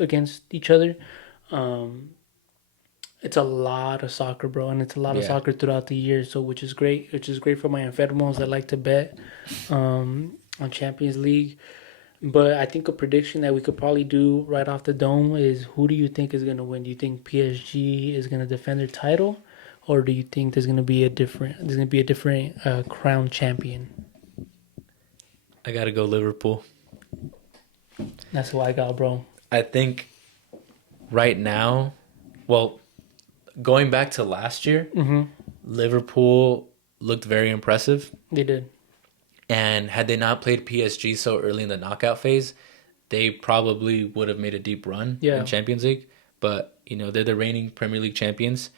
against each other. It's a lot of soccer, bro, and it's a lot of soccer throughout the year. So, which is great. Which is great for my enfermos that like to bet on Champions League. But I think a prediction that we could probably do right off the dome is, who do you think is going to win? Do you think PSG is going to defend their title, or do you think there's going to be a different crown champion? I got to go Liverpool. That's who I got, bro. I think right now, well, going back to last year, Liverpool looked very impressive. They did. And had they not played PSG so early in the knockout phase, they probably would have made a deep run in Champions League. But, they're the reigning Premier League champions,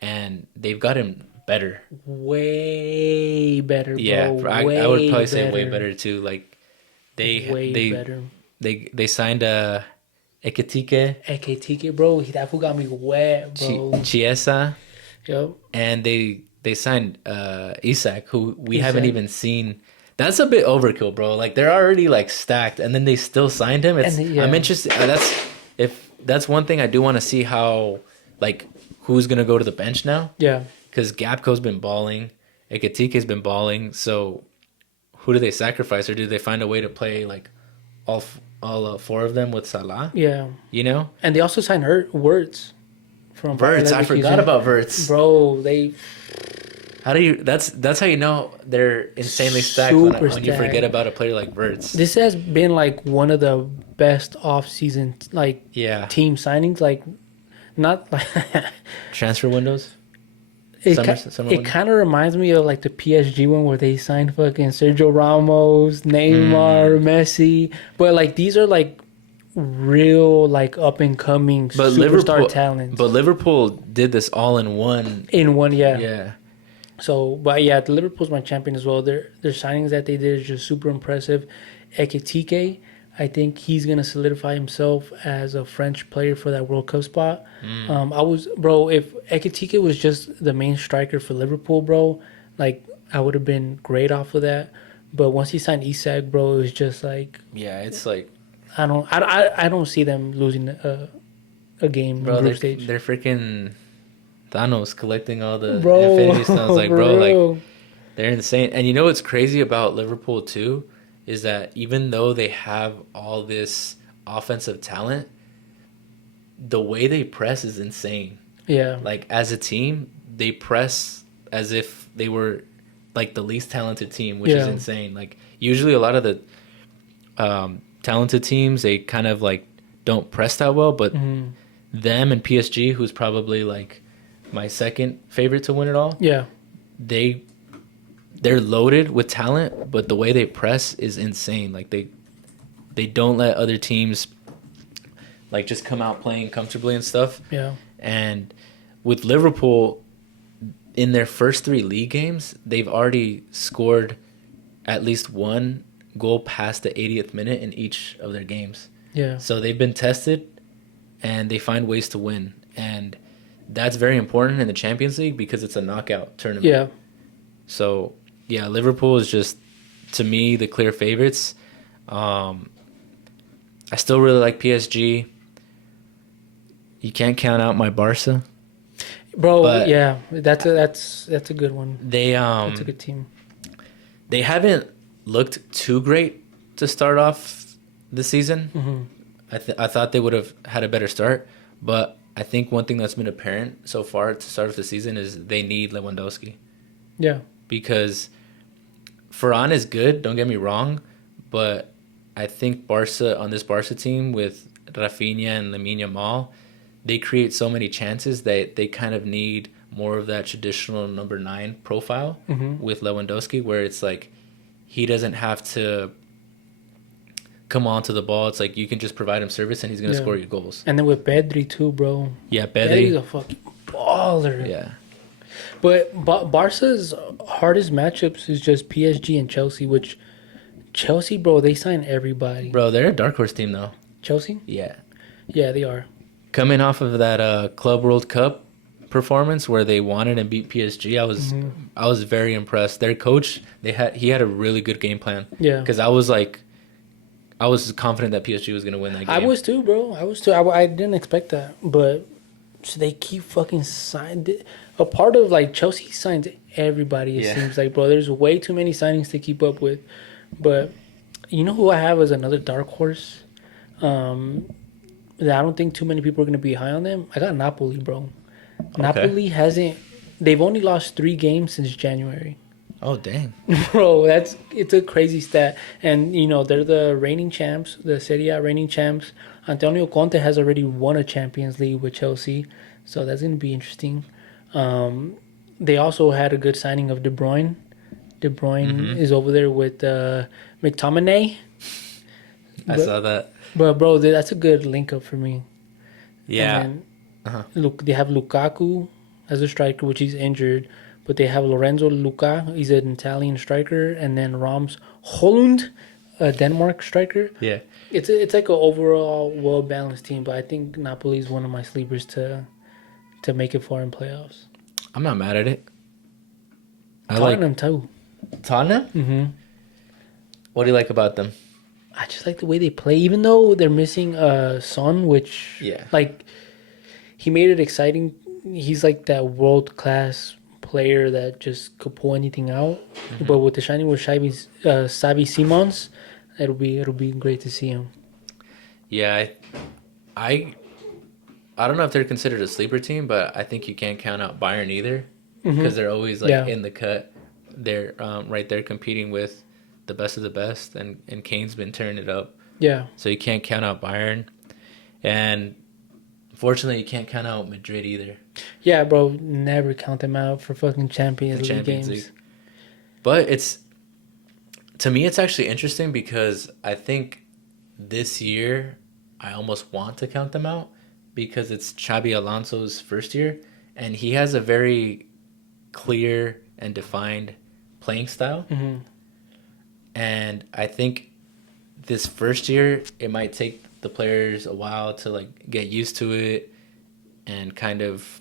and they've gotten better. Way better, bro. Yeah, I would probably say way better, too. Like, better. They signed Ekitike. Ekitike, bro. That fool got me wet, bro. Chiesa. Yep. And they signed Isak, who we haven't even seen. That's a bit overkill, bro. Like they're already like stacked, and then they still signed him. I'm interested. That's one thing I do want to see how like who's gonna go to the bench now. Yeah. Because Gapco's been balling, Ekatike's been balling. So who do they sacrifice, or do they find a way to play like all four of them with Salah? Yeah. You know, And they also signed Words from Verts. I forgot about Verts. Bro, they. How do you? That's how you know they're insanely stacked when you forget about a player like Verts. This has been like one of the best off-season like team signings. Like, not like transfer windows. It kind of reminds me of like the PSG one where they signed fucking Sergio Ramos, Neymar, Messi, but like these are like real like up and coming superstar talents. But Liverpool did this all in one. Yeah. So, but yeah, the Liverpool's my champion as well. Their signings that they did is just super impressive. Ekitike, I think he's gonna solidify himself as a French player for that World Cup spot. If Ekitike was just the main striker for Liverpool, bro, like I would have been great off of that. But once he signed Isak, bro, it was just like it's like I don't see them losing a game in group stage. They're freaking Thanos collecting all the Infinity Stones, like bro, like they're insane. And you know what's crazy about Liverpool too is that even though they have all this offensive talent, the way they press is insane. Yeah, like as a team, they press as if they were like the least talented team, which is insane. Like usually a lot of the talented teams, they kind of like don't press that well, but them and PSG, who's probably like my second favorite to win it all. Yeah. They're loaded with talent, but the way they press is insane. Like they don't let other teams like just come out playing comfortably and stuff. Yeah. And with Liverpool, in their first 3 league games, they've already scored at least one goal past the 80th minute in each of their games. Yeah. So they've been tested and they find ways to win. And that's very important in the Champions League because it's a knockout tournament. Yeah. So, yeah, Liverpool is just, to me, the clear favorites. I still really like PSG. You can't count out my Barca. Bro, yeah, that's a good one. That's a good team. They haven't looked too great to start off the season. Mm-hmm. I thought they would have had a better start, but I think one thing that's been apparent so far to start off the season is they need Lewandowski. Yeah. Because Varane is good, don't get me wrong, but I think on this Barca team with Rafinha and Lamine Yamal, they create so many chances that they kind of need more of that traditional number 9 profile with Lewandowski, where it's like he doesn't have to come onto the ball. It's like you can just provide him service and he's going to score your goals. And then with Pedri too, bro. Yeah, Pedri's a fucking baller. Yeah. But Barca's hardest matchups is just PSG and Chelsea, which Chelsea, bro, they sign everybody. Bro, they're a dark horse team, though. Chelsea? Yeah. Yeah, they are. Coming off of that Club World Cup performance where they wanted and beat PSG, I was very impressed. Their coach, he had a really good game plan. Yeah. Because I was confident that PSG was going to win that game. I was too, bro. I didn't expect that. But so they keep fucking signing. A part of like Chelsea signs everybody, it seems like, bro. There's way too many signings to keep up with. But you know who I have as another dark horse? That I don't think too many people are going to be high on them. I got Napoli, bro. Okay. Napoli they've only lost 3 games since January. Oh, dang. Bro, it's a crazy stat. And, you know, they're the reigning champs, the Serie A reigning champs. Antonio Conte has already won a Champions League with Chelsea, so that's going to be interesting. They also had a good signing of De Bruyne. De Bruyne is over there with McTominay. I saw that. But, bro, that's a good link-up for me. Yeah. Look, they have Lukaku as a striker, which he's injured. But they have Lorenzo Luca, he's an Italian striker, and then Rams Holund, a Denmark striker. Yeah. It's like an overall well-balanced team, but I think Napoli is one of my sleepers to make it far in playoffs. I'm not mad at it. Tottenham too. Tottenham? Mm-hmm. What do you like about them? I just like the way they play, even though they're missing Son, which like he made it exciting. He's like that world class player that just could pull anything out. But with the shiny with Xavi Simons, it'll be great to see him. Yeah, I I don't know if they're considered a sleeper team, but I think you can't count out Bayern either because they're always like in the cut. They're right there competing with the best of the best, and Kane's been turning it up. Yeah. So you can't count out Bayern, and fortunately you can't count out Madrid either. Yeah, bro. Never count them out for fucking Champions League games. But to me, it's actually interesting because I think this year I almost want to count them out because it's Xabi Alonso's first year, and he has a very clear and defined playing style. And I think this first year it might take the players a while to like get used to it and kind of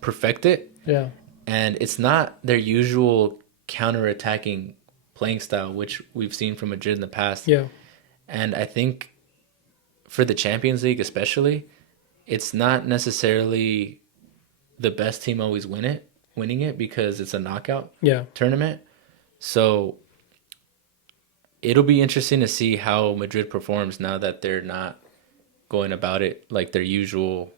perfect it. Yeah. And it's not their usual counter-attacking playing style, which we've seen from Madrid in the past. Yeah. And I think for the Champions League especially, it's not necessarily the best team always winning it because it's a knockout tournament. So it'll be interesting to see how Madrid performs now that they're not going about it like their usual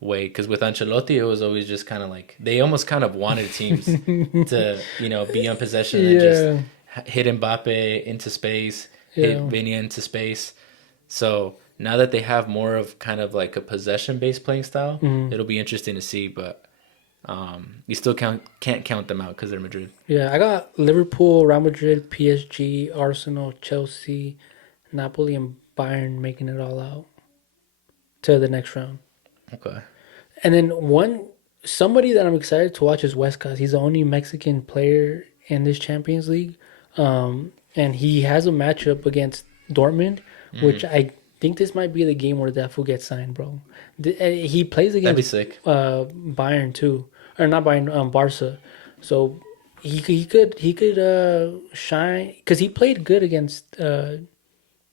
way. Because with Ancelotti, it was always just kind of like they almost kind of wanted teams to, be on possession and just hit Mbappe into space, hit Vini into space. So now that they have more of kind of like a possession-based playing style, it'll be interesting to see. But you still can't count them out because they're Madrid. Yeah, I got Liverpool, Real Madrid, PSG, Arsenal, Chelsea, Napoli, and Bayern making it all out to the next round. Okay. And then somebody that I'm excited to watch is Huescas. He's the only Mexican player in this Champions League. And he has a matchup against Dortmund, which I think this might be the game where that fool gets signed, bro. He plays against Bayern too. Or not Bayern, Barca. So he could shine because he played good against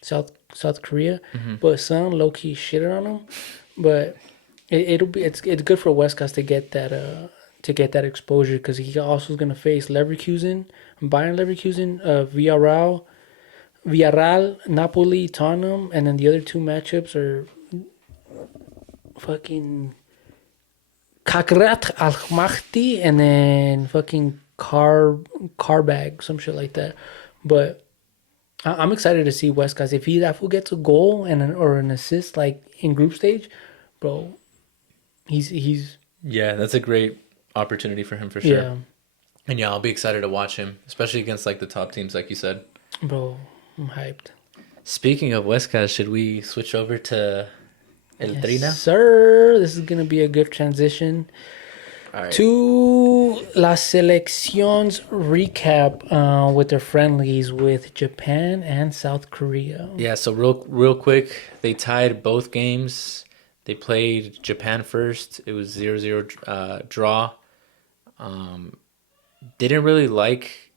South Korea, but some low key shitted on him. But it's good for Huescas to get that exposure because he also is gonna face Leverkusen, Bayern Leverkusen, Villarreal, Napoli, Tottenham, and then the other two matchups are fucking Kakrat Al-Mahdi and then fucking Carbag, some shit like that. But I'm excited to see Huescas. If that fool gets a goal or an assist like in group stage, bro, he's that's a great opportunity for him for sure. Yeah. And I'll be excited to watch him, especially against like the top teams, like you said. Bro, I'm hyped. Speaking of Huescas, should we switch over to El Tri now? Sir, this is gonna be a good transition. All right. To La Seleccion's recap with their friendlies with Japan and South Korea. Yeah, so real quick, they tied both games. They played Japan first. It was 0-0 draw. Didn't really like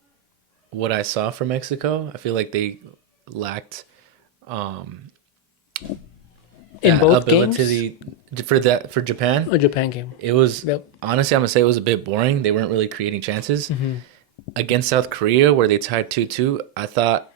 what I saw from Mexico. I feel like they lacked in both ability games? For Japan. A Japan game. It was honestly, I'm gonna say it was a bit boring. They weren't really creating chances. Against South Korea, where they tied 2-2. I thought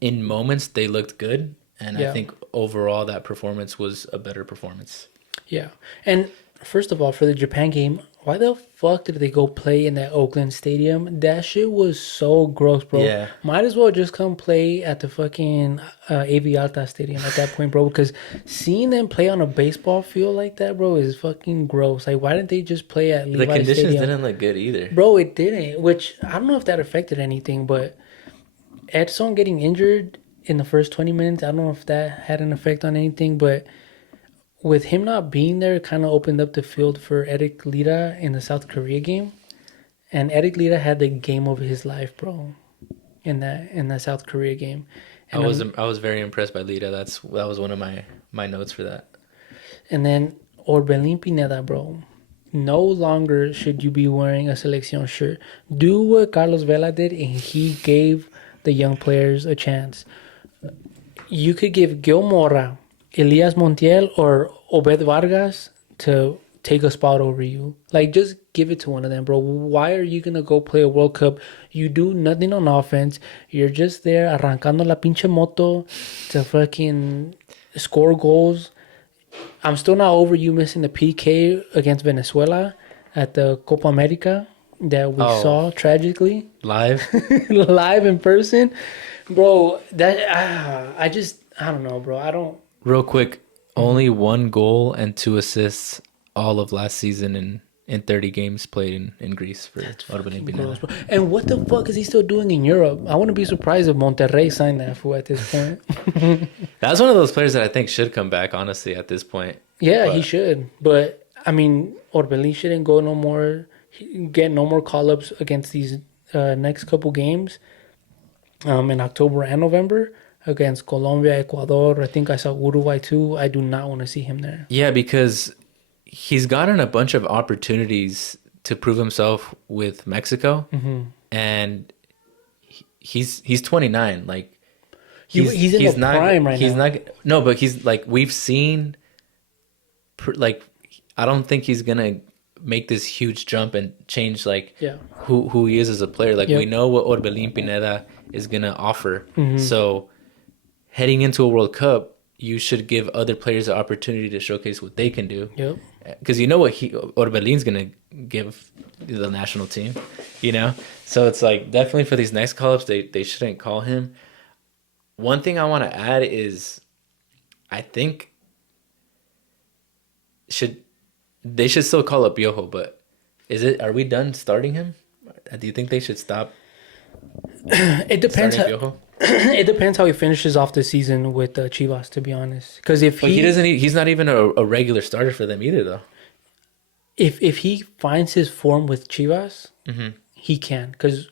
in moments they looked good, and I think overall that performance was a better performance. Yeah, and first of all, for the Japan game, why the fuck did they go play in that Oakland stadium? That shit was so gross, bro. Yeah. Might as well just come play at the fucking AV Alta stadium at that point, bro. Because seeing them play on a baseball field like that, bro, is fucking gross. Like, why didn't they just play at Levi Stadium? The conditions didn't look good either. Bro, it didn't. Which, I don't know if that affected anything, but Edson getting injured in the first 20 minutes, I don't know if that had an effect on anything, but with him not being there, kind of opened up the field for Eric Lira in the South Korea game. And Eric Lira had the game of his life, bro, in that South Korea game. And I was very impressed by Lira. That was one of my notes for that. And then Orbelín Pineda, bro. No longer should you be wearing a Selección shirt. Do what Carlos Vela did, and he gave the young players a chance. You could give Gil Mora, Elias Montiel, or Obed Vargas to take a spot over you. Like, just give it to one of them, bro. Why are you going to go play a World Cup? You do nothing on offense. You're just there arrancando la pinche moto to fucking score goals. I'm still not over you missing the PK against Venezuela at the Copa America that we saw tragically. Live? Live in person. Bro, I don't know, bro. I don't. Real quick, only 1 goal and 2 assists all of last season in 30 games played in Greece for Orbelín Gross, Pineda. bro. And what the fuck is he still doing in Europe? I wouldn't be surprised if Monterrey signed that fool at this point. That's one of those players that I think should come back, honestly, at this point. Yeah, he should. But, I mean, Orbelín shouldn't go no more, get no more call-ups against these next couple games in October and November against Colombia, Ecuador. I think I saw Uruguay too. I do not want to see him there. Yeah, because he's gotten a bunch of opportunities to prove himself with Mexico, and he's 29. Like he's in the prime right now. But he's like, we've seen. Like, I don't think he's gonna make this huge jump and change who he is as a player. Like, we know what Orbelín Pineda is gonna offer. So heading into a World Cup, you should give other players the opportunity to showcase what they can do. Yep. Because you know what Orbelín's gonna give the national team, So it's like, definitely for these next call-ups, they shouldn't call him. One thing I want to add is, I think they should still call up Piojo, but are we done starting him? Do you think they should stop? It depends. Piojo? It depends how he finishes off the season with Chivas, to be honest. Because he's not even a regular starter for them either, though. If he finds his form with Chivas, he can. Because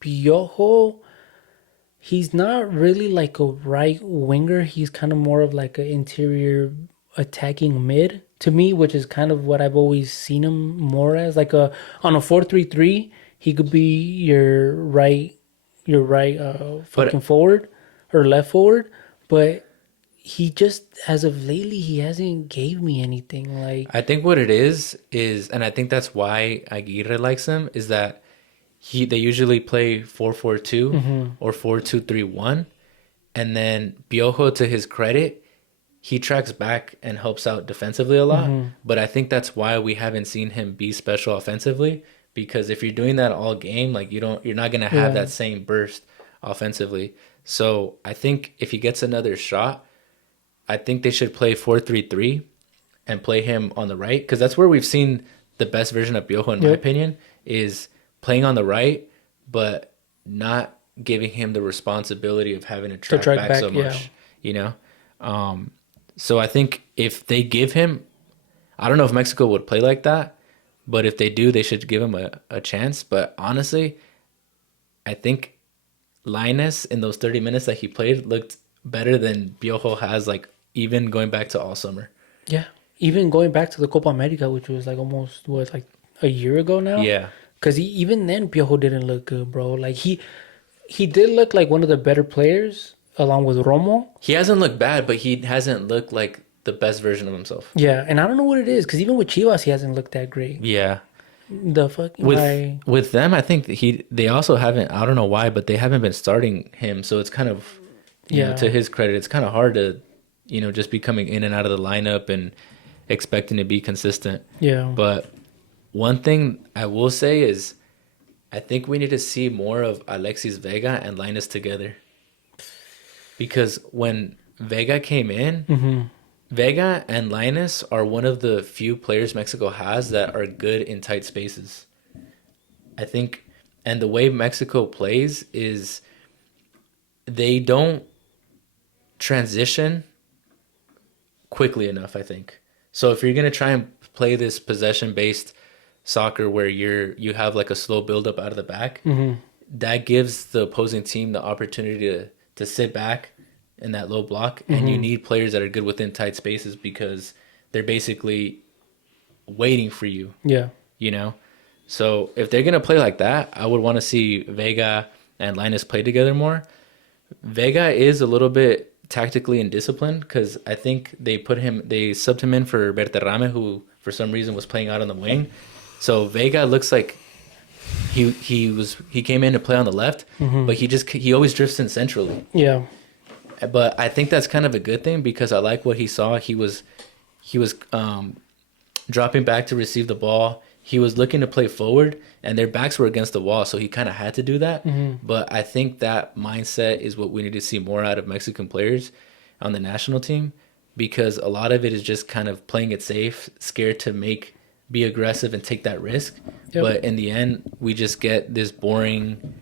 Piojo, he's not really like a right winger. He's kind of more of like an interior attacking mid to me, which is kind of what I've always seen him more as. Like on a 4-3-3, he could be your right forward or left forward, but he just, as of lately, he hasn't gave me anything. Like, I think what it is, and I think that's why Aguirre likes him, is that they usually play 4-4-2 or 4-2-3-1, and then Piojo, to his credit, he tracks back and helps out defensively a lot. But I think that's why we haven't seen him be special offensively, because if you're doing that all game, like, you're not going to have that same burst offensively. So I think if he gets another shot, I think they should play 4-3-3 and play him on the right, because that's where we've seen the best version of Piojo, in my opinion, is playing on the right, but not giving him the responsibility of having to track back so much, So I think if they give him, I don't know if Mexico would play like that, but if they do, they should give him a chance. But honestly, I think Lainez, in those 30 minutes that he played, looked better than Piojo has, like, even going back to all summer. Yeah. Even going back to the Copa America, which was like almost, like a year ago now? Yeah. Because even then, Piojo didn't look good, bro. Like, he did look like one of the better players, along with Romo. He hasn't looked bad, but he hasn't looked like the best version of himself. Yeah, and I don't know what it is, because even with Chivas, he hasn't looked that great. Yeah. The fucking with them, I think they also haven't, I don't know why, but they haven't been starting him, so it's kind of, to his credit, it's kind of hard to, just be coming in and out of the lineup and expecting to be consistent. Yeah. But one thing I will say is, I think we need to see more of Alexis Vega and Lainez together. Because when Vega came in, Vega and Lainez are one of the few players Mexico has that are good in tight spaces. I think, and the way Mexico plays is they don't transition quickly enough, I think. So if you're going to try and play this possession-based soccer where you have like a slow build-up out of the back, that gives the opposing team the opportunity to sit back in that low block, and you need players that are good within tight spaces because they're basically waiting for you. Yeah. So if they're going to play like that, I would want to see Vega and Linus play together more. Vega is a little bit tactically indisciplined because I think they subbed him in for Berterame, who for some reason was playing out on the wing. So Vega looks like he came in to play on the left, but he always drifts in centrally. Yeah. But I think that's kind of a good thing because I like what he saw. He was dropping back to receive the ball. He was looking to play forward, and their backs were against the wall, so he kind of had to do that. But I think that mindset is what we need to see more out of Mexican players on the national team, because a lot of it is just kind of playing it safe, scared to be aggressive and take that risk. Yep. But in the end, we just get this boring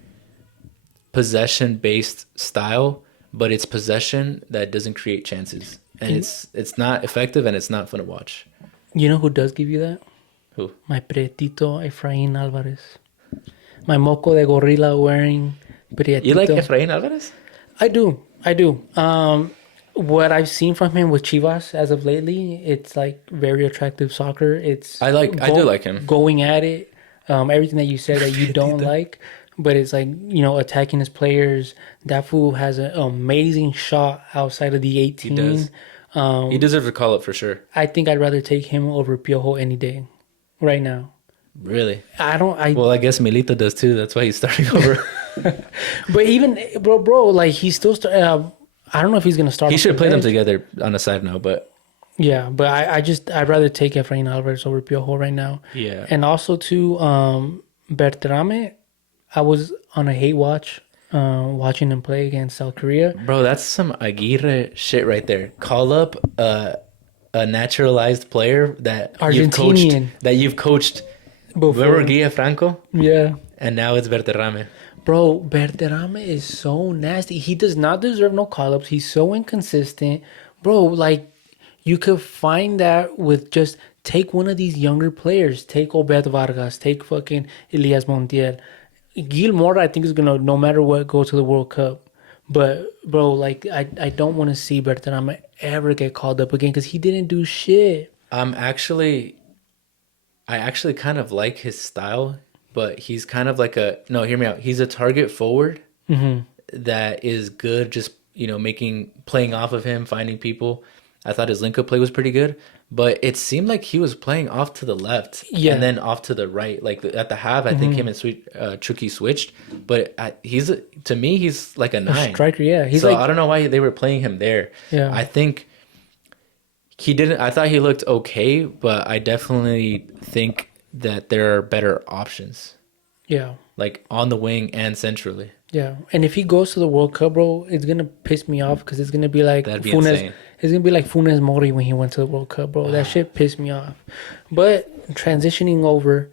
possession-based style, but it's possession that doesn't create chances. And it's not effective, and it's not fun to watch. You know who does give you that? Who? My Prietito Efrain Alvarez. My moco de gorilla wearing Prietito. You like Efrain Alvarez? I do. What I've seen from him with Chivas as of lately, it's like very attractive soccer. I do like him. Going at it. Everything that you said that you don't like. But it's like, attacking his players. That fool has an amazing shot outside of the 18. He does. He deserves a call-up for sure. I think I'd rather take him over Piojo any day. Right now. Really? Well, I guess Milito does too. That's why he's starting over. But even, bro, like he's still... I don't know if he's going to start. He should play them together on a side note, but... Yeah, but I'd rather take Efrain Alvarez over Piojo right now. Yeah. And also too, Berterame, I was on a hate watch watching him play against South Korea. Bro, that's some Aguirre shit right there. Call up a naturalized player that you've coached before. Remember Guille Franco? Yeah. And now it's Berterame. Bro, Berterame is so nasty. He does not deserve no call-ups. He's so inconsistent. Bro, like, you could find that with just take one of these younger players. Take Obed Vargas. Take fucking Elias Montiel. Gil Mora, I think, is going to, no matter what, go to the World Cup. But, bro, like, I don't want to see Berterame ever get called up again because he didn't do shit. I actually kind of like his style, but he's kind of like hear me out. He's a target forward that is good, just, playing off of him, finding people. I thought his link-up play was pretty good, but it seemed like he was playing off to the left and then off to the right. Like at the half, I think him and Chucky switched, but to me, he's like a 9. Striker, yeah. I don't know why they were playing him there. Yeah. I think I thought he looked okay, but I definitely think that there are better options. Yeah. Like on the wing and centrally. Yeah. And if he goes to the World Cup, bro, it's going to piss me off because it's going to be like That'd be insane. It's going to be like Funes Mori when he went to the World Cup, bro. That shit pissed me off. But transitioning over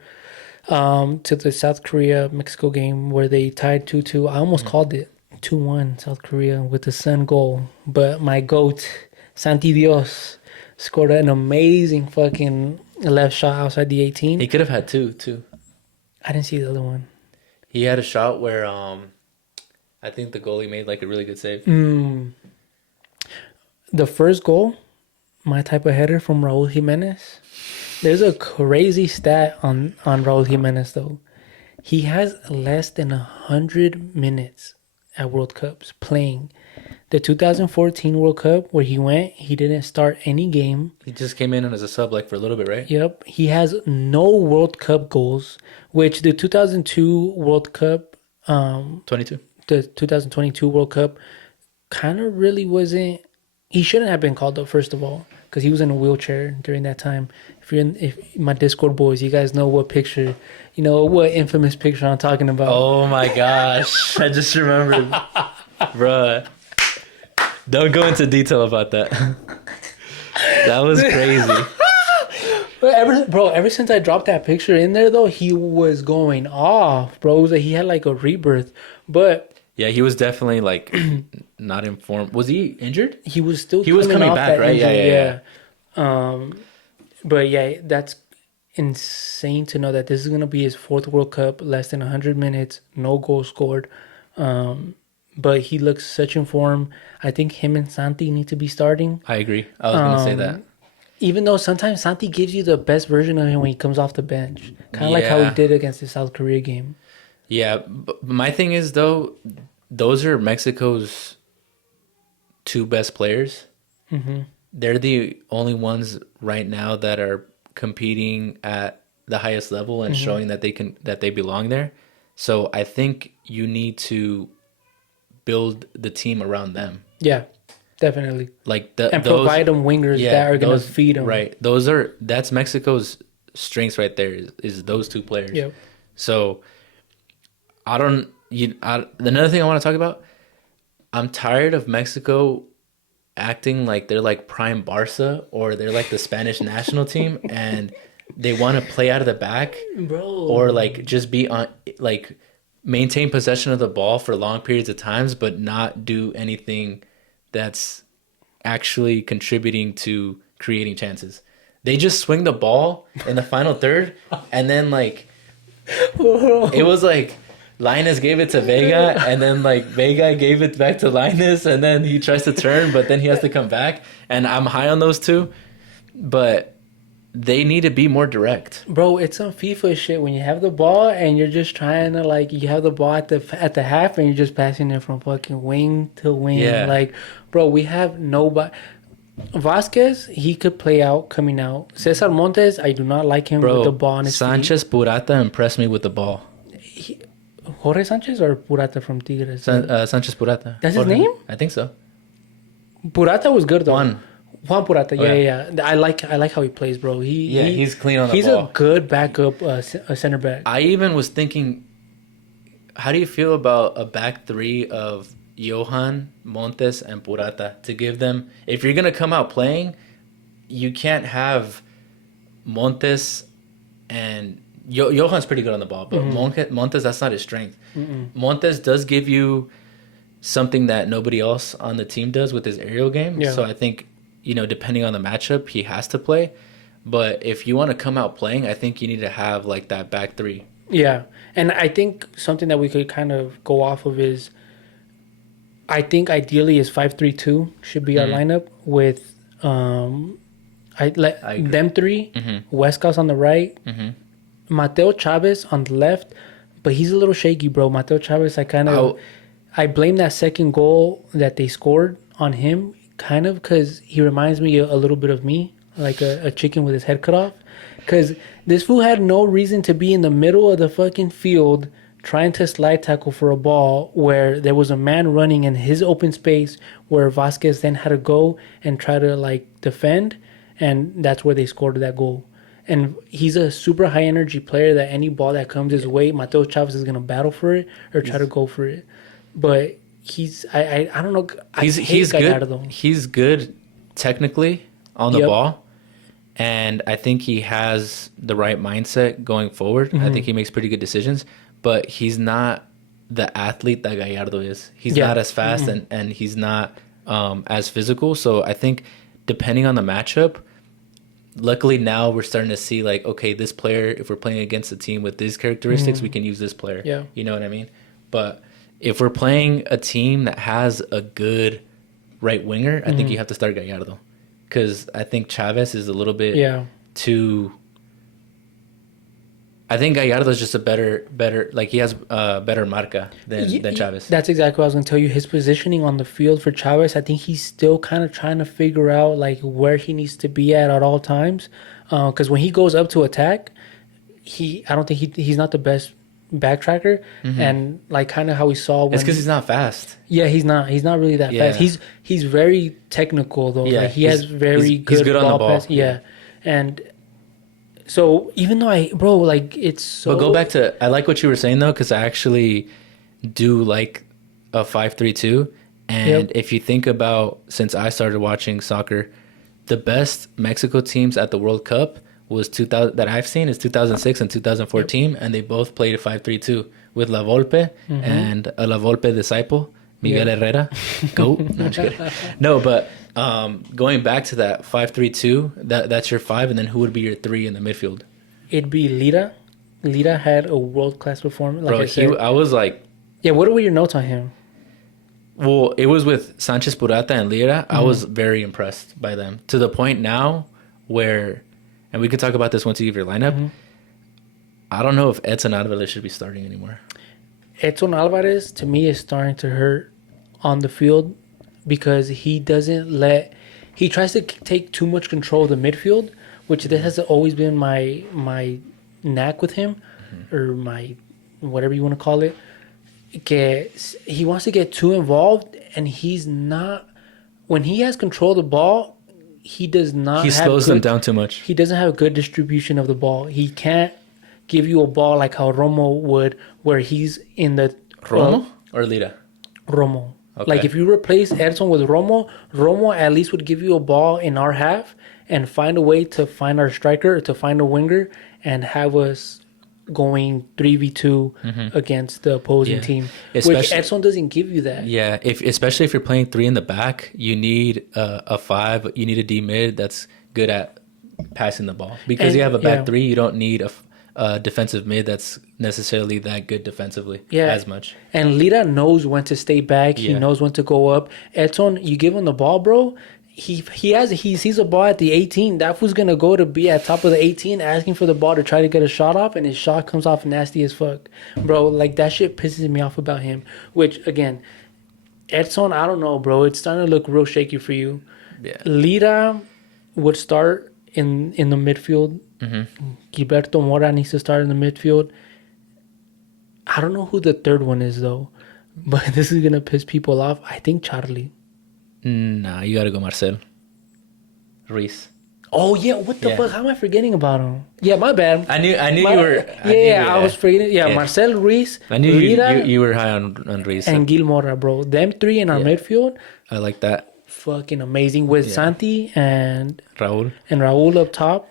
to the South Korea-Mexico game where they tied 2-2, I almost called it 2-1 South Korea with the Sun goal. But my GOAT, Santi Dios, scored an amazing fucking left shot outside the 18. He could have had 2, too. I didn't see the other one. He had a shot where I think the goalie made like a really good save. The first goal, my type of header from Raul Jimenez. There's a crazy stat on Raul Jimenez, though. He has less than 100 minutes at World Cups playing. The 2014 World Cup where he went, he didn't start any game. He just came in as a sub like for a little bit, right? Yep. He has no World Cup goals, which the 2002 World Cup... 22. The 2022 World Cup kind of really wasn't... He shouldn't have been called up, first of all, because he was in a wheelchair during that time. If my Discord boys, you guys know what picture, what infamous picture I'm talking about. Oh my gosh. I just remembered. Bruh. Don't go into detail about that. That was crazy. Ever since I dropped that picture in there, though, he was going off, bro. It was like he had like a rebirth. But yeah, he was definitely like not informed. Was he injured? He was still. He was coming back, right? Injury, yeah. But yeah, that's insane to know that this is gonna be his 4th World Cup, less than 100 minutes, no goal scored. But he looks such in form. I think him and Santi need to be starting. I agree. I was gonna say that. Even though sometimes Santi gives you the best version of him when he comes off the bench, kind of like how he did against the South Korea game. Yeah, but my thing is though, those are Mexico's two best players. They're the only ones right now that are competing at the highest level and showing that they belong there. So I think you need to build the team around them. Yeah, definitely. Like And provide them wingers that are going to feed them. Right. That's Mexico's strengths right there is those two players. Yep. So another thing I want to talk about, I'm tired of Mexico acting like they're like prime Barca or they're like the Spanish national team and they want to play out of the back, Bro. or like just be on like maintain possession of the ball for long periods of times but not do anything that's actually contributing to creating chances. They just swing the ball in the final third and then like it was like Linus gave it to Vega, and then like Vega gave it back to Linus, and then he tries to turn, but then he has to come back. And I'm high on those two, but they need to be more direct. Bro, it's some FIFA shit when you have the ball and you're just trying to like you have the ball at the half and you're just passing it from fucking wing to wing. Yeah. Like, bro, we have nobody. Vasquez, he could play out coming out. Cesar Montes, I do not like him with the ball on his Sanchez Purata impressed me with the ball. Jorge Sanchez or Purata from Tigres? Sanchez Purata. That's his name? I think so. Purata was good though. Juan Purata, yeah. I like how he plays, bro. He's clean on the ball. He's a good backup center back. I even was thinking, how do you feel about a back three of Johan, Montes, and Purata to give them? If you're gonna come out playing, you can't have Montes and Johan's pretty good on the ball, but Montes, that's not his strength. Montes does give you something that nobody else on the team does with his aerial game. Yeah. So I think, depending on the matchup, he has to play. But if you want to come out playing, I think you need to have like that back three. Yeah, and I think something that we could kind of go off of is, I think ideally is 5-3-2 should be our lineup with them three, Huescas on the right, Mateo Chavez on the left, but he's a little shaky, bro. Mateo Chavez, I blame that second goal that they scored on him, kind of, because he reminds me a little bit of me, like a chicken with his head cut off. Because this fool had no reason to be in the middle of the fucking field trying to slide tackle for a ball where there was a man running in his open space where Vasquez then had to go and try to like defend, and that's where they scored that goal. And he's a super high energy player that any ball that comes his way, Mateo Chavez is gonna battle for it or try to go for it. But I don't know. He's Gallardo. good. He's good technically on the ball, and I think he has the right mindset going forward. I think he makes pretty good decisions, but he's not the athlete that Gallardo is. He's not as fast and he's not as physical. So I think depending on the matchup, luckily now we're starting to see like, okay, this player, if we're playing against a team with these characteristics, we can use this player. Yeah. You know what I mean? But if we're playing a team that has a good right winger, I think you have to start Gallardo. Because I think Chavez is a little bit too... I think Gallardo is just a better, like he has a better marca than Chavez. That's exactly what I was going to tell you. His positioning on the field for Chavez, I think he's still kind of trying to figure out like where he needs to be at all times. Because when he goes up to attack, I don't think he's not the best backtracker. And like kind of how we saw when... It's because he's not fast. Yeah, he's not really that fast. He's very technical though. Yeah, like he has very good, he's good on the ball. pass. Yeah. And so even though it's so... But go back to, I like what you were saying though, because I actually do like a 5-3-2. And if you think about, since I started watching soccer, the best Mexico teams at the World Cup was 2000 that I've seen is 2006 and 2014, and they both played a 5-3-2 with La Volpe and a La Volpe disciple, Miguel Herrera, GOAT. No, I'm just kidding. No, but going back to that 5-3-2, that's your 5, and then who would be your 3 in the midfield? It'd be Lira. Lira had a world-class performance. Like Bro, I said. I was like... Yeah, what were your notes on him? Well, it was with Sanchez Purata and Lira. I was very impressed by them, to the point now where... And we could talk about this once you give your lineup. I don't know if Edson Alvarez should be starting anymore. Edson Alvarez, to me, is starting to hurt on the field because he doesn't let... He tries to take too much control of the midfield, which this has always been my knack with him, or my... whatever you want to call it. He wants to get too involved, and he's not... When he has control of the ball, he does not. He slows them down too much. He doesn't have a good distribution of the ball. He can't give you a ball like how Romo would, where he's in the... Romo or Lira? Romo. Okay. Like if you replace Edson with Romo at least would give you a ball in our half and find a way to find our striker or to find a winger and have us going 3v2 against the opposing team, which Edson doesn't give you that. Yeah, especially if you're playing 3 in the back, you need a 5. You need a D mid that's good at passing the ball. Because you have a back 3, you don't need a defensive mid that's necessarily that good defensively as much. And Lira knows when to stay back. He knows when to go up. Edson, you give him the ball, bro. He sees a ball at the 18. That fool's gonna go to be at top of the 18, asking for the ball to try to get a shot off, and his shot comes off nasty as fuck, bro. Like that shit pisses me off about him. Which again, Edson, I don't know, bro. It's starting to look real shaky for you. Yeah. Lira would start in the midfield. Gilberto Mora needs to start in the midfield. I don't know who the third one is though, but this is gonna piss people off. I think Charlie. Nah, you gotta go Marcel. Reese. Oh yeah, what the fuck? How am I forgetting about him? Yeah, my bad. I knew you were. I was forgetting. Yeah, Marcel, Reese. I knew you were high on Reese and Gil Mora, bro. Them 3 in our midfield. I like that. Fucking amazing with Santi and Raul up top.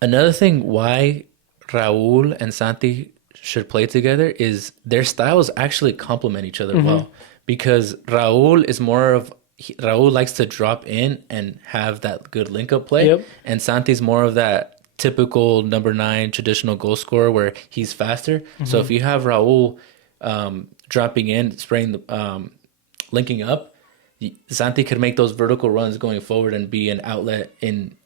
Another thing why Raul and Santi should play together is their styles actually complement each other well, because Raul likes to drop in and have that good link-up play. And Santi's more of that typical number 9 traditional goal scorer where he's faster. So if you have Raul dropping in, linking up, Santi could make those vertical runs going forward and be an outlet in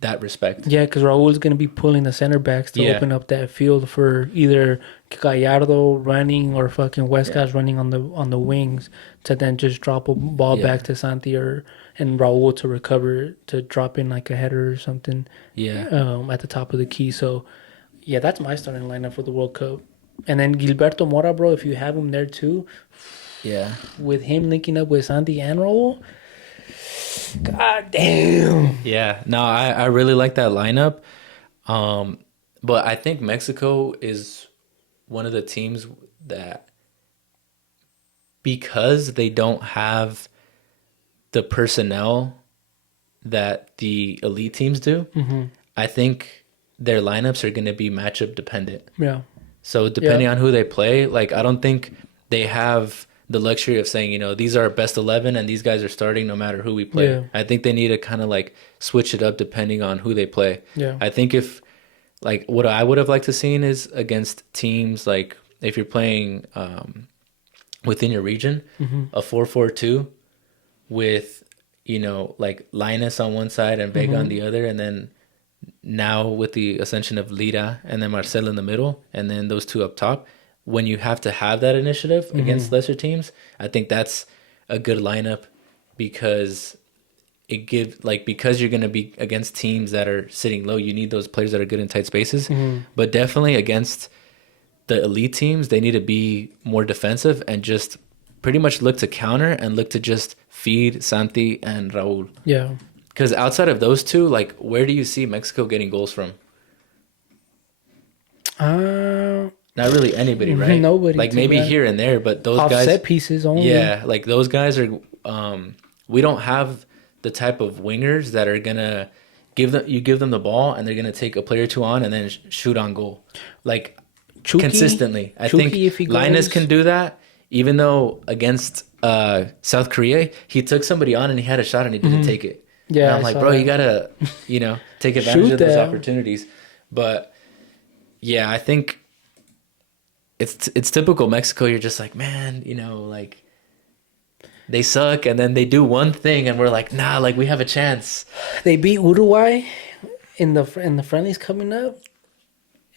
that respect. Yeah, because Raul's going to be pulling the center backs to open up that field for either Gallardo running or fucking Huescas running on the wings to then just drop a ball back to Santi and Raul to recover to drop in like a header or something at the top of the key. So, yeah, that's my starting lineup for the World Cup. And then Gilberto Mora, bro, if you have him there too, with him linking up with Santi and Raul, God damn. Yeah, no, I really like that lineup. But I think Mexico is one of the teams that, because they don't have the personnel that the elite teams do, I think their lineups are going to be matchup dependent. Yeah. So depending on who they play, like I don't think they have the luxury of saying, these are our best 11 and these guys are starting no matter who we play. Yeah. I think they need to kind of like switch it up depending on who they play. Yeah. I think if like what I would have liked to seen is against teams like if you're playing within your region, a 4-4-2 with, like Linus on one side and Vega on the other, and then now with the ascension of Lira and then Marcel in the middle and then those 2 up top, when you have to have that initiative against lesser teams, I think that's a good lineup because because you're going to be against teams that are sitting low, you need those players that are good in tight spaces. But definitely against the elite teams, they need to be more defensive and just pretty much look to counter and look to just feed Santi and Raul. Yeah. Because outside of those 2, like, where do you see Mexico getting goals from? Not really anybody, right? Nobody. Like maybe here and there, but those guys set pieces only. Yeah, like those guys are. We don't have the type of wingers that are gonna give them the ball and they're gonna take a player or 2 on and then shoot on goal, like consistently. I think Linus can do that. Even though against South Korea, he took somebody on and he had a shot and he didn't take it. Yeah, and I'm like, bro, you gotta take advantage of those opportunities. But yeah, I think it's typical Mexico. You're just like, man, like they suck, and then they do one thing, and we're like, nah, like we have a chance. They beat Uruguay in the friendlies coming up,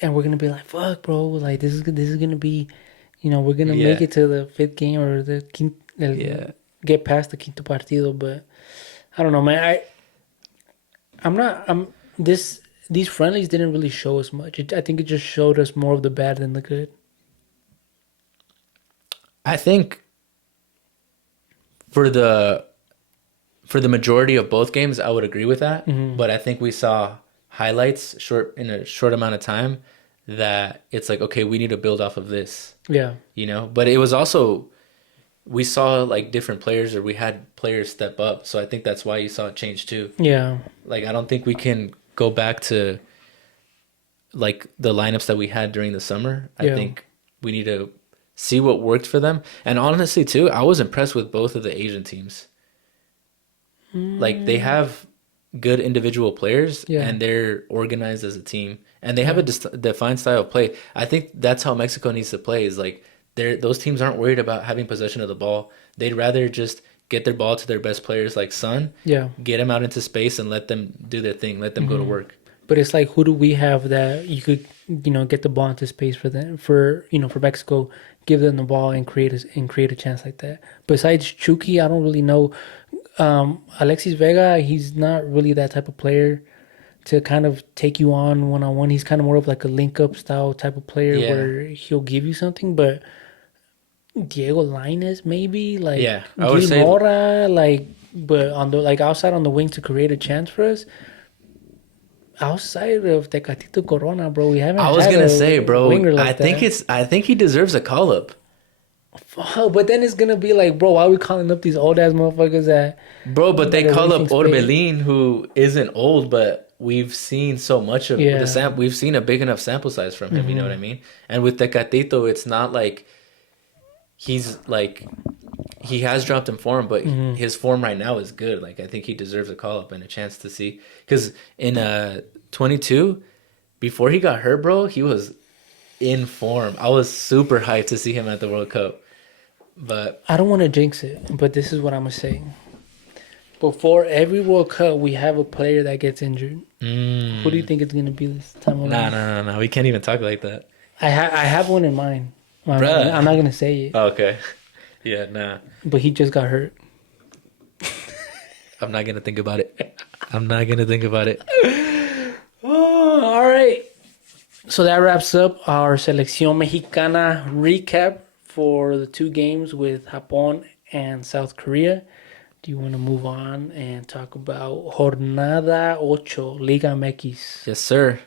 and we're gonna be like, fuck, bro, like this is gonna be We're gonna make it to the fifth game or Yeah. get past the quinto partido. But I don't know, man. I'm not. These friendlies didn't really show us much. I think it just showed us more of the bad than the good. I think for the majority of both games, I would agree with that. Mm-hmm. But I think we saw highlights in a short amount of time that it's like, okay, we need to build off of this. Yeah. But it was also, we saw like different players, or we had players step up. So I think that's why you saw it change too. Yeah. Like, I don't think we can go back to like the lineups that we had during the summer. I think we need to see what worked for them. And honestly too, I was impressed with both of the Asian teams. Like, they have good individual players, and they're organized as a team, and they have a defined style of play. I think that's how Mexico needs to play, is like, those teams aren't worried about having possession of the ball. They'd rather just get their ball to their best players like Son, get them out into space and let them do their thing, let them go to work. But it's like, who do we have that you could, get the ball into space for them, for Mexico, give them the ball and create a chance like that. Besides Chucky, I don't really know. Alexis Vega, he's not really that type of player to kind of take you on one-on-one. He's kind of more of like a link-up style type of player where he'll give you something. But Diego Lainez, maybe, like, I would say, Mora, like, but on the outside on the wing to create a chance for us. Outside of Tecatito Corona, bro, we haven't. I was gonna say, bro, like I think he deserves a call up. Oh, but then it's gonna be like, bro, why are we calling up these old ass motherfuckers that? Bro, but they call up Orbelin, who isn't old, but we've seen so much of the we've seen a big enough sample size from him. You know what I mean? And with Tecatito, it's not like he's like, he has dropped in form, but his form right now is good. Like, I think he deserves a call up and a chance to see, because in 22, before he got hurt, bro, he was in form. I was super hyped to see him at the World Cup. But I don't want to jinx it, but this is what I'm gonna say. Before every World Cup, we have a player that gets injured. Who do you think it's gonna be this time around? Nah. We can't even talk like that. I have one in mind. I'm not gonna say it. Okay. Yeah, nah. But he just got hurt. I'm not gonna think about it. Oh, all right. So that wraps up our Selección Mexicana recap for the two games with Japón and South Korea. Do you want to move on and talk about Jornada 8, Liga MX? Yes, sir.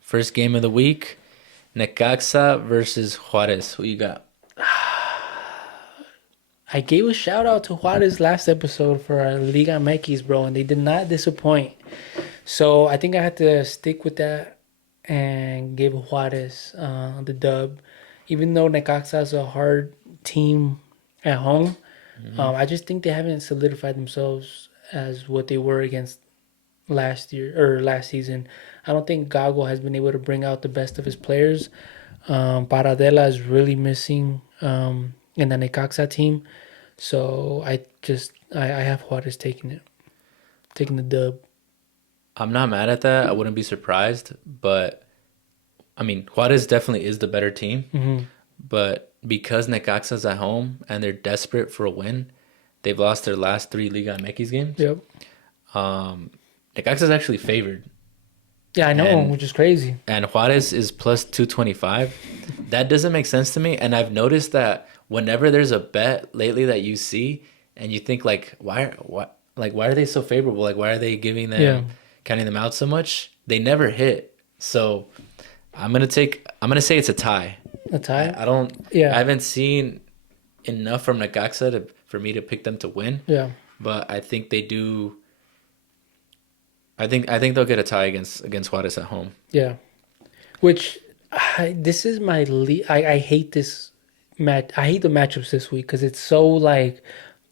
First game of the week, Necaxa versus Juarez. Who you got? I gave a shout out to Juarez last episode for our Liga MX, bro, and they did not disappoint. So I think I had to stick with that and give Juarez the dub. Even though Necaxa is a hard team at home, I just think they haven't solidified themselves as what they were against last season. I don't think Gago has been able to bring out the best of his players. Paradela is really missing in the Necaxa team. So I have Juarez taking the dub. I'm not mad at that. I wouldn't be surprised. But, I mean, Juarez definitely is the better team. But because Necaxa's at home and they're desperate for a win, they've lost their last 3 Liga MX games. Yep. Necaxa's actually favored. Yeah, I know, which is crazy. And Juarez is plus 225. That doesn't make sense to me. And I've noticed that whenever there's a bet lately that you see and you think, like, why are they so favorable? Like, why are they giving them, counting them out so much? They never hit. So I'm gonna say it's a tie. A tie? I haven't seen enough from Necaxa for me to pick them to win. Yeah. But I think they do. I think they'll get a tie against Juarez at home. Yeah. Which this is my I hate this match. I hate the matchups this week because it's so like,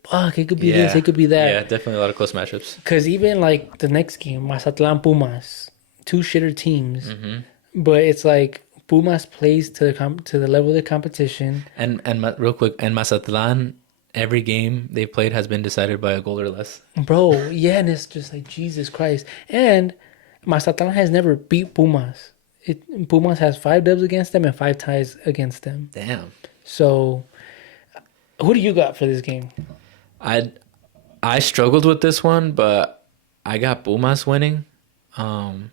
fuck, it could be this, it could be that. Yeah, definitely a lot of close matchups. Because even like the next game, Mazatlan Pumas, 2 shitter teams, but it's like Pumas plays to the level of the competition. And real quick, and Mazatlan, every game they played has been decided by a goal or less. Bro, yeah, and it's just like, Jesus Christ. And Mazatlan has never beat Pumas. Pumas has 5 dubs against them and 5 ties against them. Damn. So, who do you got for this game? I struggled with this one, but I got Pumas winning. I've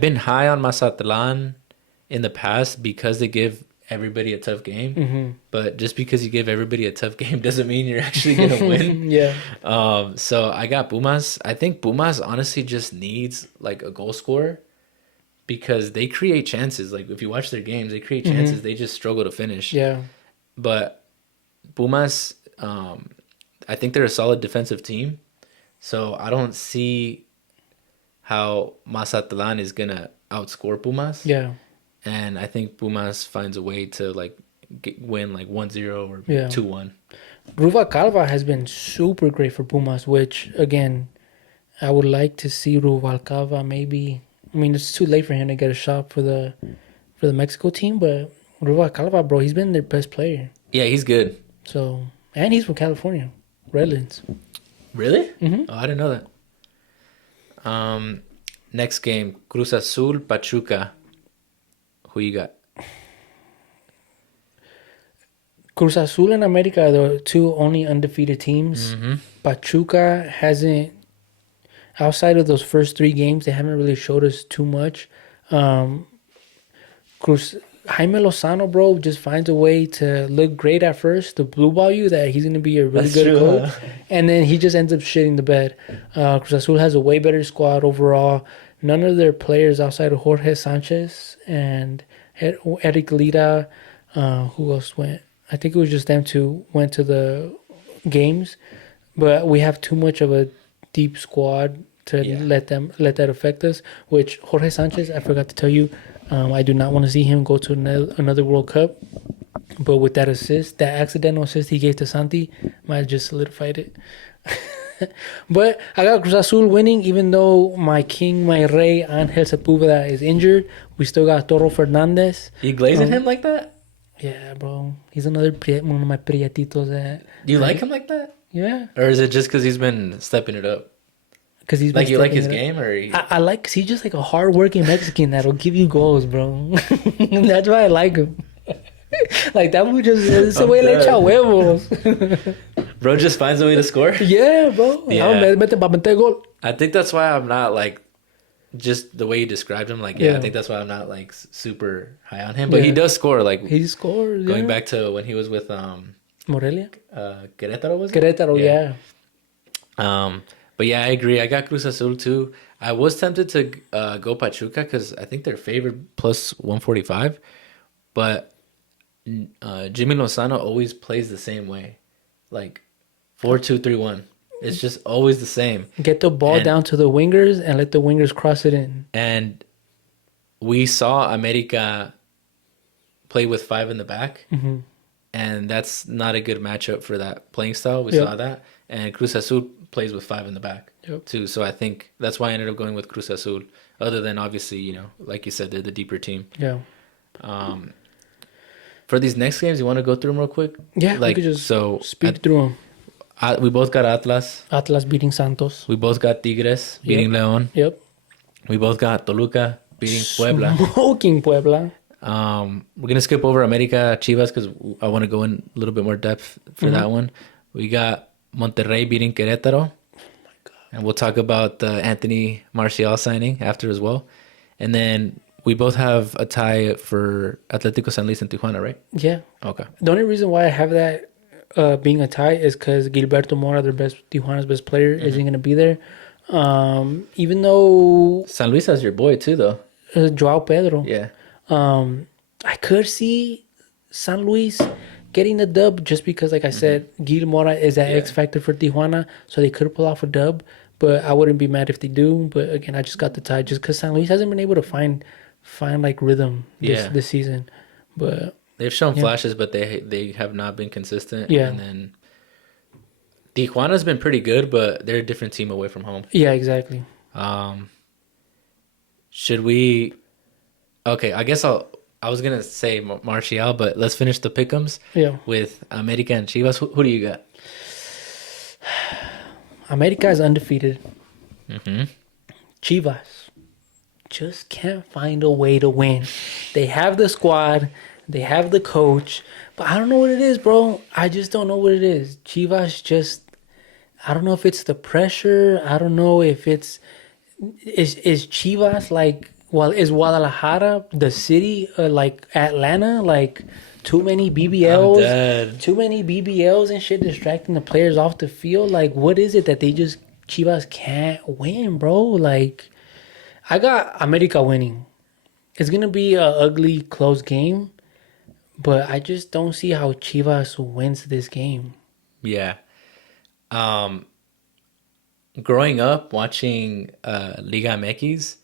been high on Mazatlan in the past because they give everybody a tough game. Mm-hmm. But just because you give everybody a tough game doesn't mean you're actually gonna win. Yeah. So I got Pumas. I think Pumas honestly just needs like a goal scorer because they create chances. Like if you watch their games, they create chances. They just struggle to finish. Yeah. But Pumas, I think they're a solid defensive team. So I don't see how Mazatlan is gonna outscore Pumas. Yeah. And I think Pumas finds a way to like win like 1-0 or Yeah. 2-1. Ruvalcaba has been super great for Pumas, which again, I would like to see Ruvalcaba maybe. I mean, it's too late for him to get a shot for the Mexico team, but Ruvalcaba, bro, he's been their best player. Yeah, he's good. So, and he's from California, Redlands. Really? Mm-hmm. Oh, I didn't know that. Next game, Cruz Azul, Pachuca. Who you got? Cruz Azul and America are the two only undefeated teams. Mm-hmm. Pachuca hasn't, outside of those first 3 games, they haven't really showed us too much. Jaime Lozano, bro, just finds a way to look great at first to blue ball you that he's going to be a really good coach. Huh? And then he just ends up shitting the bed. Cruz Azul has a way better squad overall. None of their players outside of Jorge Sanchez and Eric Lira, who else went? I think it was just them two went to the games. But we have too much of a deep squad to let that affect us. Which Jorge Sanchez, I forgot to tell you, I do not want to see him go to another World Cup. But with that assist, that accidental assist he gave to Santi, might have just solidified it. But I got Cruz Azul winning, even though my king, my rey, Angel Sepúlveda is injured. We still got Toro Fernandez. You glazing him like that? Yeah, bro. He's one of my prietitos. Do you like him like that? Yeah. Or is it just because he's been stepping it up? Because he's like you like his game, or I like because he's just like a hardworking Mexican that'll give you goals, bro. That's why I like him. Like that would just it's the way le echa huevos. Bro just finds a way to score. Yeah, bro. Yeah. I think that's why I'm not like just the way you described him. Like, I think that's why I'm not like super high on him. But he does score. Like he scores. Going back to when he was with Morelia, Querétaro was it? Querétaro, yeah. But yeah, I agree. I got Cruz Azul too. I was tempted to go Pachuca because I think they're favored plus 145. But Jimmy Lozano always plays the same way, like 4-2-3-1. It's just always the same. Get the ball down to the wingers and let the wingers cross it in. And we saw America play with 5 in the back, and that's not a good matchup for that playing style. We saw that. And Cruz Azul plays with 5 in the back too. So I think that's why I ended up going with Cruz Azul. Other than obviously, like you said, they're the deeper team. Yeah. For these next games, you want to go through them real quick? Yeah, we could just speed through them. We both got Atlas. Atlas beating Santos. We both got Tigres beating León. Yep. We both got Toluca beating Puebla. Smoking Puebla. We're going to skip over America Chivas because I want to go in a little bit more depth for that one. We got Monterrey beating Querétaro. Oh my God. And we'll talk about the Anthony Martial signing after as well. And then we both have a tie for Atlético San Luis and Tijuana, right? Yeah. Okay. The only reason why I have that being a tie is because Gilberto Mora, Tijuana's best player, isn't going to be there. Even though San Luis has your boy too, though. Joao Pedro. Yeah. I could see San Luis getting the dub just because, like I said, Gil Mora is that X factor for Tijuana, so they could pull off a dub. But I wouldn't be mad if they do. But again, I just got the tie just because San Luis hasn't been able to find like rhythm this season. But they've shown flashes, but they have not been consistent. Yeah. And then Tijuana's been pretty good, but they're a different team away from home. Yeah, exactly. Should we? Okay, I guess I was gonna say Martial, but let's finish the pick'ems. Yeah. With America and Chivas. Who do you got? America is undefeated. Mm-hmm. Chivas just can't find a way to win. They have the squad. They have the coach. But I don't know what it is, bro. I just don't know what it is. Chivas just... I don't know if it's the pressure. I don't know if it's... Is Chivas like... Well, is Guadalajara the city like Atlanta? Like too many I'm BBLs? dead. Too many BBLs and shit distracting the players off the field? Like, what is it that they just... Chivas can't win, bro? Like, I got America winning. It's going to be a ugly, close game. But I just don't see how Chivas wins this game. Yeah. Growing up watching Liga MX,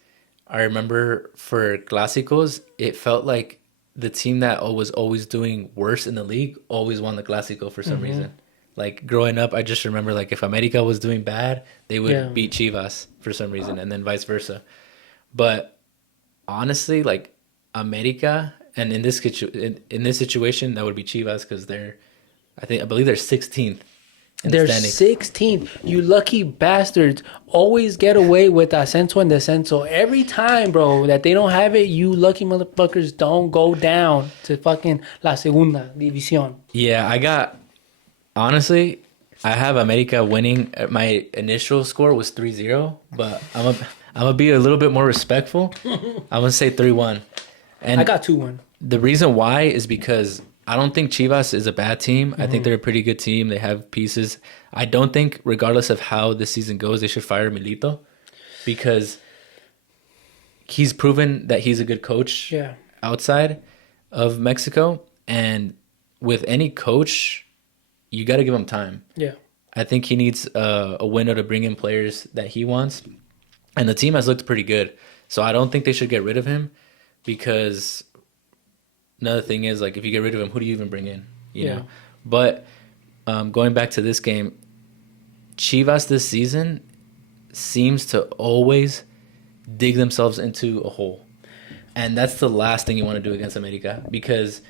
I remember for Clásicos, it felt like the team that was always doing worse in the league always won the Clásico for some reason. Like growing up, I just remember like if America was doing bad, they would beat Chivas for some reason, and then vice versa. But honestly, like America, and in this situation, that would be Chivas because I believe they're 16th. They're 16th. You lucky bastards always get away with ascenso and descenso. Every time, bro, that they don't have it, you lucky motherfuckers don't go down to fucking La Segunda División. Yeah, honestly, I have America winning. My initial score was 3-0, but I'm gonna be a little bit more respectful. I'm gonna say 3-1. And I got 2-1. The reason why is because I don't think Chivas is a bad team. I think they're a pretty good team. They have pieces. I don't think, regardless of how this season goes, they should fire Milito because he's proven that he's a good coach outside of Mexico. And with any coach, you got to give him time. Yeah. I think he needs a window to bring in players that he wants. And the team has looked pretty good. So I don't think they should get rid of him because... Another thing is, like, if you get rid of him, who do you even bring in? You know? But going back to this game, Chivas this season seems to always dig themselves into a hole. And that's the last thing you want to do against America. Because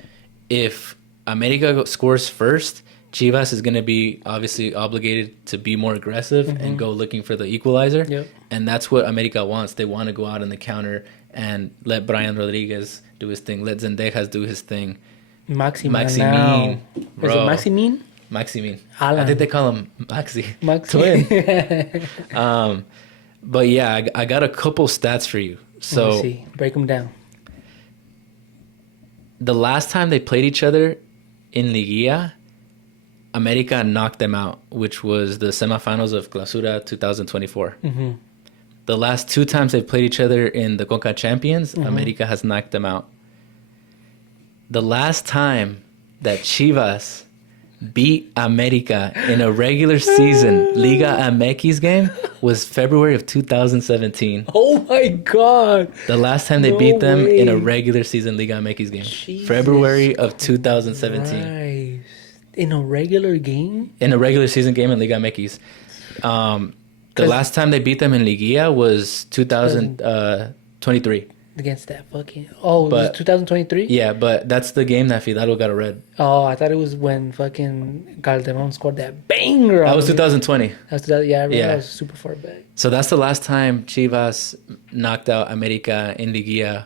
if America scores first, Chivas is going to be obviously obligated to be more aggressive and go looking for the equalizer. Yep. And that's what America wants. They want to go out on the counter and let Brian Rodriguez do his thing. Let Zendejas do his thing. Maximin. Is it Maximin? Maximin. Alan. I think they call him Maxi. Twin. But yeah, I got a couple stats for you. So Let me see. Break them down. The last time they played each other in Liguilla, America knocked them out, which was the semifinals of Clausura 2024. The last 2 times they've played each other in the Conca Champions, America has knocked them out. The last time that Chivas beat America in a regular season Liga MX game was February of 2017. Oh my God. The last time they beat them in a regular season Liga MX game. Jesus February of 2017. Christ. In a regular game? In a regular season game in Liga MX. The last time they beat them in Liguilla was 2023. Against that fucking... Oh, was it 2023? Yeah, but that's the game that Fidalgo got a red. Oh, I thought it was when fucking Calderon scored that banger. That was 2020. That's I remember that was super far back. So that's the last time Chivas knocked out America in Liguilla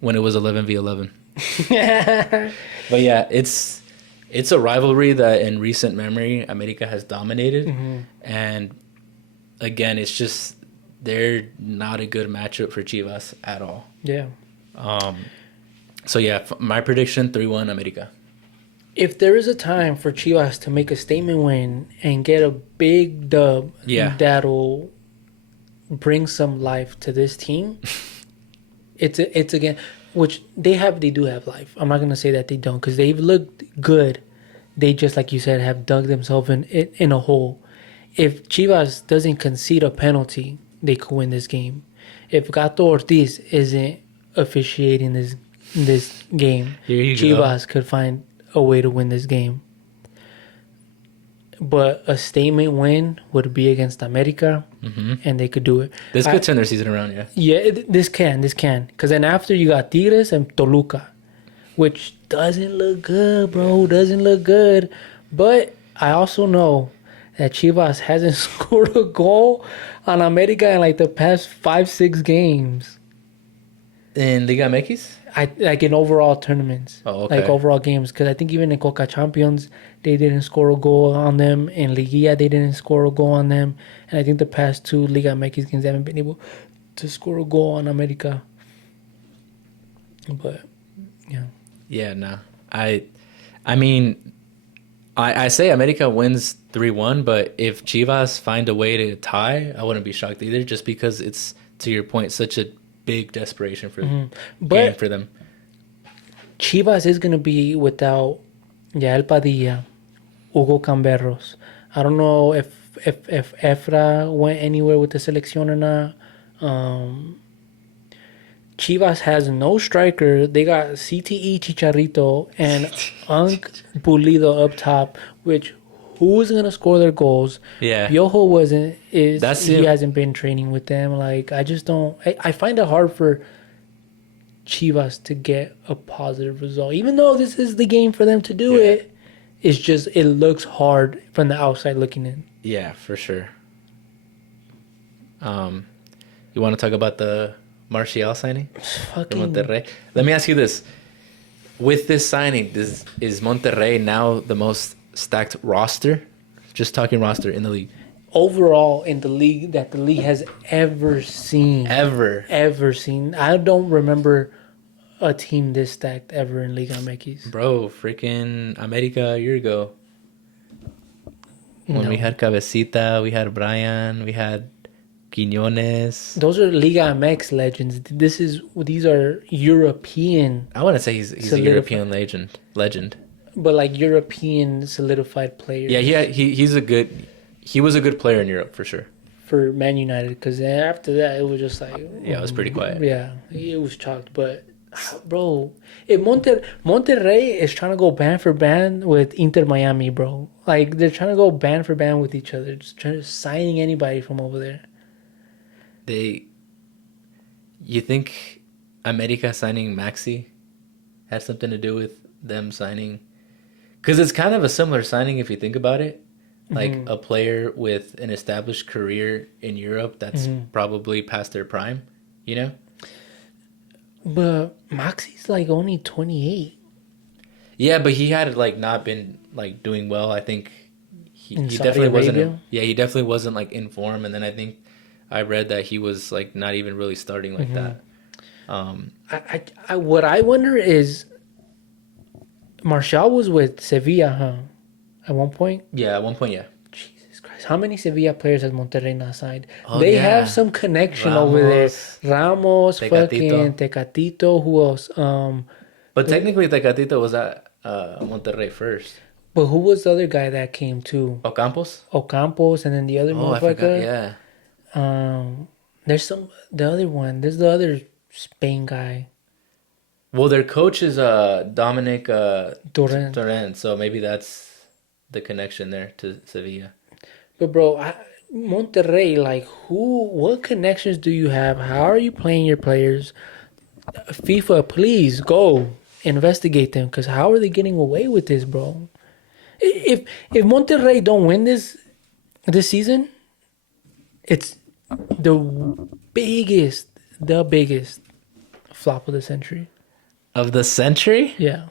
when it was 11v11. But yeah, it's a rivalry that in recent memory America has dominated. And again, it's just they're not a good matchup for Chivas at all. Yeah. So yeah, my prediction 3-1 America. If there is a time for Chivas to make a statement win and get a big dub that'll bring some life to this team, it's again, which they do have life. I'm not gonna say that they don't because they've looked good. They just, like you said, have dug themselves in a hole. If Chivas doesn't concede a penalty, they could win this game. If Gato Ortiz isn't officiating this game, Chivas could find a way to win this game. But a statement win would be against America, and they could do it. This could turn their season around, yeah. Yeah, this can. Because then after you got Tigres and Toluca, which doesn't look good, bro. Doesn't look good. But I also know that Chivas hasn't scored a goal on America in like the past 5-6 games. In Liga MX? Like in overall tournaments. Oh, okay. Like overall games. Because I think even in Coca Champions, they didn't score a goal on them. In Liguilla, they didn't score a goal on them. And I think the past 2 Liga MX games, they haven't been able to score a goal on America. But, yeah. Yeah, no. I mean, I say America wins 3-1, but if Chivas find a way to tie, I wouldn't be shocked either, just because it's, to your point, such a big desperation for game for them. Chivas is going to be without Yael Padilla, Hugo Camberros. I don't know if Efra went anywhere with the selección or not. Chivas has no striker. They got CTE Chicharito and Unk Pulido up top, which who's gonna score their goals? Yeah. Piojo he it. hasn't been training with them. Like I just don't. I find it hard for Chivas to get a positive result, even though this is the game for them to do it. It's just it looks hard from the outside looking in. Yeah, for sure. You want to talk about the Martial signing for Monterrey? Let me ask you this: with this signing, is Monterrey now the most stacked roster? Just talking roster in the league. Overall in the league that the league has ever seen. Ever seen. I don't remember a team this stacked ever in Liga MX. Bro, freaking America a year ago. When we had Cabecita, we had Brian, we had Quiñones. Those are Liga MX legends. These are European. I wouldn't say he's a European legend. But like European solidified players. Yeah, he was a good player in Europe for sure. For Man United, because after that it was just like it was pretty quiet. Yeah, it was chalked. But bro, if Monterrey is trying to go band for band with Inter Miami, bro, like they're trying to go band for band with each other, just trying to signing anybody from over there. You think America signing Maxi had something to do with them signing? Because it's kind of a similar signing if you think about it. Like a player with an established career in Europe that's probably past their prime, you know? But Maxi's like only 28. Yeah, but he had like not been like doing well. I think he Saudi definitely wasn't. Arabia? He definitely wasn't like in form. And then I think I read that he was like not even really starting like that. What I wonder is, Martial was with Sevilla, huh? At one point. Yeah, at one point, yeah. Jesus Christ, how many Sevilla players has Monterrey not signed? Oh, they yeah. have some connection over there. Ramos, Tecatito. fucking Tecatito. Who else? But technically, Tecatito was at Monterrey first. But who was the other guy that came too? Ocampos, and then the other I motherfucker. forgot. Yeah. There's the other one. There's the other Spain guy. Well, their coach is Dominic Torrent. Torrent, so maybe that's the connection there to Sevilla. But bro, Monterrey, like what connections do you have? How are you playing your players? FIFA, please go investigate them, because how are they getting away with this, bro? If Monterrey don't win this season, it's the biggest flop of the century. Of the century? Yeah.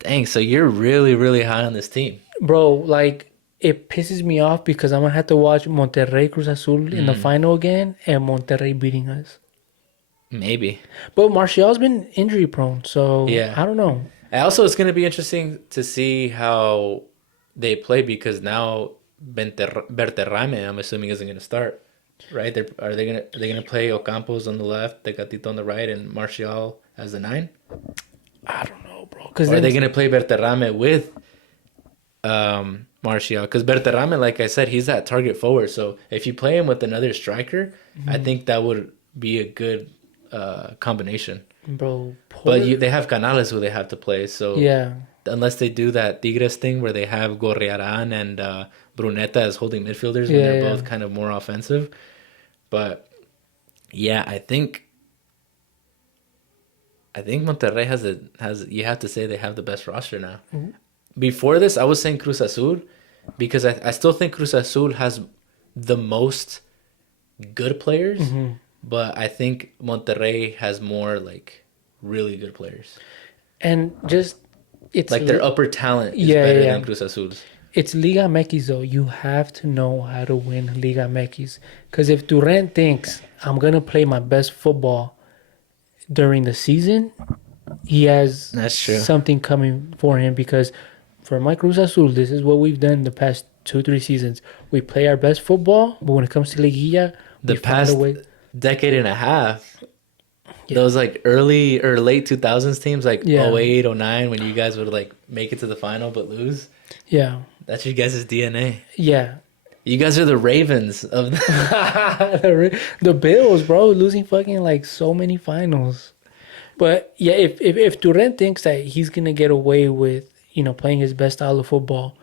Dang, so you're really, really high on this team. Bro, like, it pisses me off because I'm going to have to watch Monterrey Cruz Azul in the final again and Monterrey beating us. Maybe. But Martial's been injury prone, so yeah. I don't know. Also, it's going to be interesting to see how they play, because now Berterame, I'm assuming, isn't going to start, right? Are they going to play Ocampos on the left, Tecatito on the right, and Martial as the 9? I don't know, bro. Or are they going to play Berterame with Martial? Because Berterame, like I said, he's that target forward. So if you play him with another striker, I think that would be a good combination. Bro, but they have Canales who they have to play. So yeah, unless they do that Tigres thing where they have Gorriaran and Bruneta as holding midfielders when they're both kind of more offensive. But yeah, I think Monterrey has you have to say they have the best roster now. Mm-hmm. Before this, I was saying Cruz Azul, because I still think Cruz Azul has the most good players, but I think Monterrey has more like really good players. And just it's Like their upper talent is yeah, better yeah. than Cruz Azul's. It's Liga MX though. You have to know how to win Liga MX. Because if Durant thinks I'm gonna play my best football during the season, he has That's true. something coming for him. Because for my Cruz Azul, this is what we've done the past 2-3 seasons. We play our best football, but when it comes to Liguilla, The we find a past way. decade and a half, Yeah. those like early or late 2000s teams like Yeah. 08, 09, when you guys would like make it to the final but lose. Yeah, That's your guys' DNA. yeah. You guys are the Ravens of the The Bills, bro, losing fucking like so many finals. But yeah, if Durant thinks that he's gonna get away with playing his best style of football,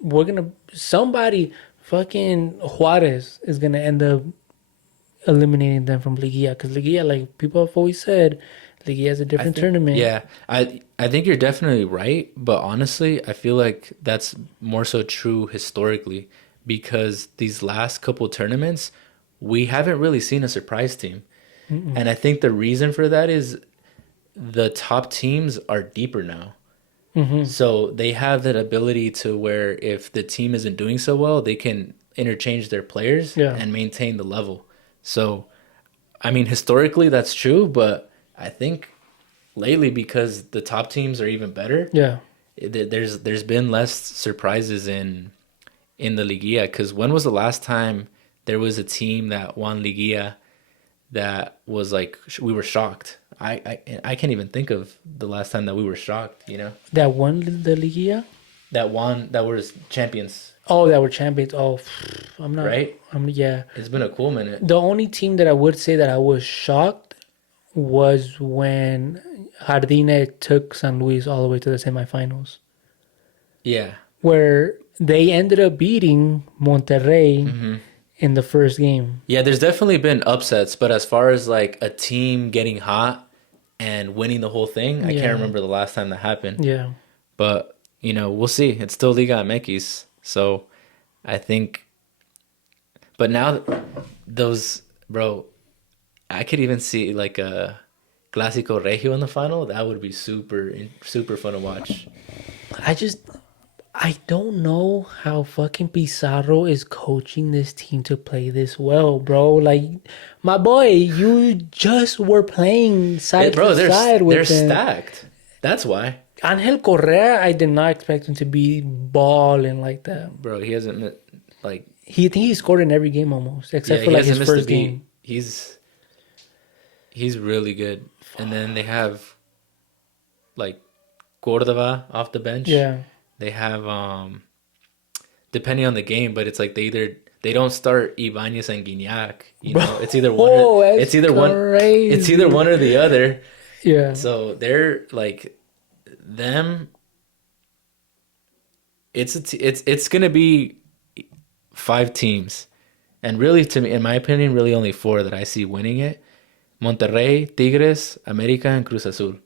we're gonna somebody fucking Juarez is gonna end up eliminating them from Liguilla because Liguilla, like people have always said, Liguilla is a different tournament. Yeah, I think you're definitely right, but honestly, I feel like that's more so true historically because these last couple tournaments, we haven't really seen a surprise team. And I think the reason for that is the top teams are deeper now. So they have that ability to where if the team isn't doing so well, they can interchange their players Yeah. and maintain the level. So, I mean, historically that's true, but I think lately because the top teams are even better, Yeah. there's been less surprises in the Liguilla. Because when was the last time there was a team that won Liguilla that was like we were shocked? I can't even think of the last time that we were shocked. That won the Liguilla. That was champions, Oh, that were champions. Oh, I'm not right? Yeah. It's been a cool minute. The only team that I would say that I was shocked was when Jardine took San Luis all the way to the semifinals, Yeah, where they ended up beating Monterrey in the first game. yeah. There's definitely been upsets, but as far as like a team getting hot and winning the whole thing, I Yeah. can't remember the last time that happened. Yeah. But we'll see. It's still Liga MX, so I think. But now, those bro, I could even see like a Clasico Regio in the final. That would be super fun to watch. I don't know how fucking Pizarro is coaching this team to play this well, bro. Like, my boy, you just were playing side to side with they're them. stacked. That's why, Angel Correa, I did not expect him to be balling like that. bro. He hasn't like He scored in every game almost, except for he like hasn't his missed a first beat. game. He's really good. And then they have like Cordova off the bench. Yeah. They have depending on the game, but it's like they don't start Ibanez and Guignac. It's either one. It's either one or the other. Yeah. So they're like them. It's gonna be 5 teams, and really, to me, in my opinion, really only 4 that I see winning it: Monterrey, Tigres, America, and Cruz Azul.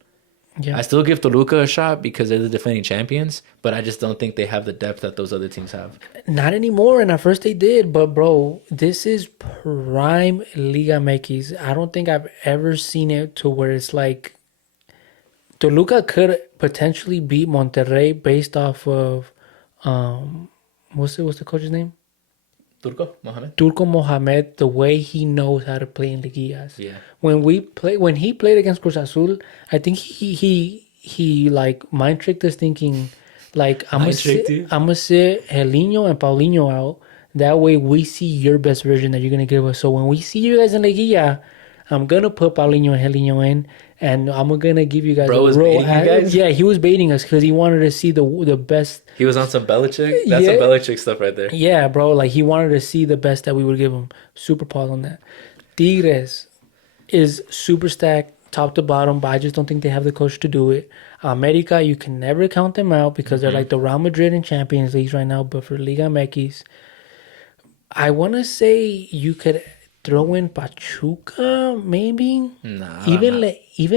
Yeah. I still give Toluca a shot because they're the defending champions, but I just don't think they have the depth that those other teams have. Not anymore. And at first they did, but bro, this is prime Liga MX. I don't think I've ever seen it to where it's like Toluca could potentially beat Monterrey based off of what's the coach's name? Turco Mohamed. Turco Mohamed, the way he knows how to play in Liguillas. Yeah. When he played against Cruz Azul, I think he like mind tricked us thinking like I'm gonna sit Helinho and Paulinho out. That way we see your best version that you're gonna give us. So when we see you guys in Liguilla, I'm gonna put Paulinho and Helinho in, and I'm gonna give you guys Bro was baiting you guys? Yeah, he was baiting us because he wanted to see the best. He was on some Belichick. That's Yeah. some Belichick stuff right there. Yeah, bro. Like he wanted to see the best that we would give him. Super pause on that. Tigres is super stacked, top to bottom, but I just don't think they have the coach to do it. America, you can never count them out because they're like the Real Madrid in Champions League right now. But for Liga MX, I want to say you could throw in Pachuca, maybe. Nah, Even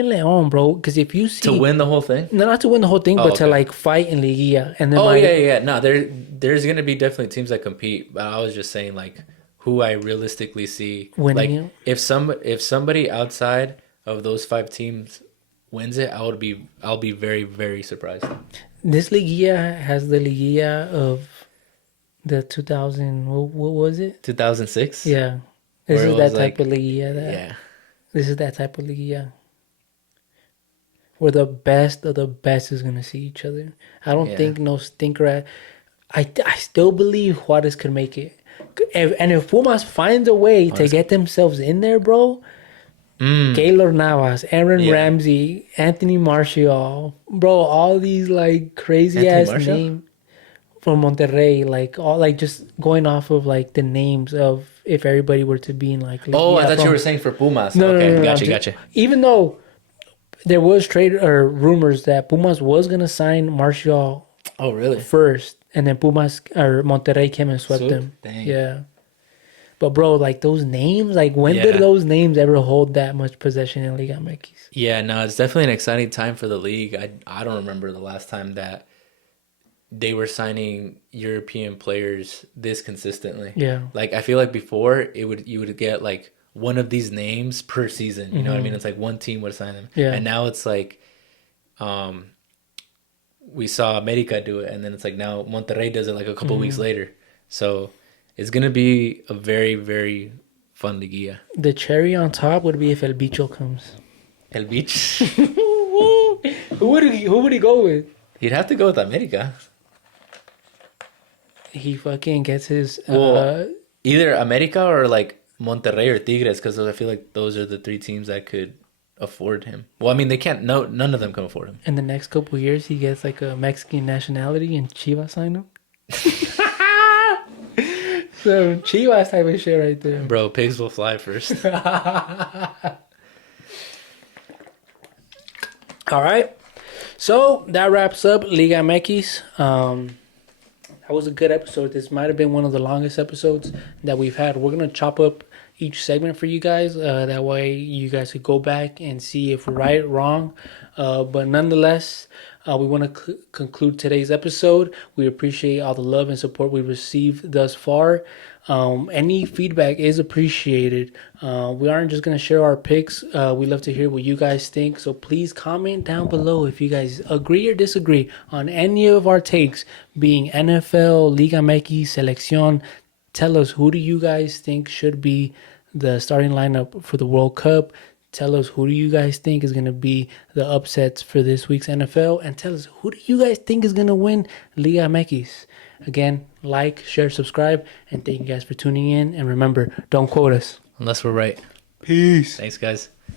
Leon, bro. Because if you see to win the whole thing. no, not to win the whole thing, but to okay. like fight in Liguilla, and then Oh yeah. No, there's gonna be definitely teams that compete. But I was just saying like who I realistically see winning like if somebody outside of those 5 teams wins it, I'll be very, very surprised. This Liguilla has the Liguilla of the 2000. What was it? 2006. Yeah, this Where is it that was type like of Liguilla. yeah. This is that type of Liguilla where the best of the best is gonna see each other. I don't Yeah. think no stinker. I still believe Juarez could make it, and if Pumas finds a way to Juarez get themselves in there, bro. Keylor Navas, Aaron Yeah. Ramsey, Anthony Martial, bro, all these like crazy Anthony ass Martial? names from Monterrey, like all like just going off of like the names of if everybody were to be in like Oh, I Liguilla thought you from were saying for Pumas. no, Okay, no. gotcha. Even though there was trade or rumors that Pumas was gonna sign Martial Oh, really? first, and then Pumas or Monterrey came and swept Swept? them. Dang. Yeah, but bro, like those names, like when did Yeah. those names ever hold that much possession in Liga MX? Yeah, no, it's definitely an exciting time for the league. I don't remember the last time that they were signing European players this consistently. Yeah. Like I feel like before you would get like one of these names per season. You know what I mean? It's like one team would sign them. Yeah. And now it's like we saw America do it, and then it's like now Monterrey does it like a couple weeks later. So it's gonna be a very, very fun liguilla. The cherry on top would be if El Bicho comes. El Beach. Who would he go with? He'd have to go with America. He fucking gets his Well, either America or like Monterrey or Tigres, because I feel like those are the 3 teams that could afford him. Well, I mean, they can't. No, none of them can afford him. in the next couple of years he gets like a Mexican nationality and Chivas sign him. So Chivas type of shit right there. Bro, pigs will fly first. All right. So that wraps up Liga MX. That was a good episode. This might have been one of the longest episodes that we've had. We're going to chop up each segment for you guys. That way you guys could go back and see if we're right or wrong. But nonetheless, we want to conclude today's episode. We appreciate all the love and support we've received thus far. Any feedback is appreciated. We aren't just going to share our picks. We love to hear what you guys think. So please comment down below if you guys agree or disagree on any of our takes, being NFL, Liga MX, Selección. Tell us, who do you guys think should be the starting lineup for the World Cup? Tell us, who do you guys think is going to be the upsets for this week's NFL? And tell us, who do you guys think is going to win Liga MX? Again, like, share, subscribe, and thank you guys for tuning in. And remember, don't quote us Unless we're right. Peace. Thanks, guys.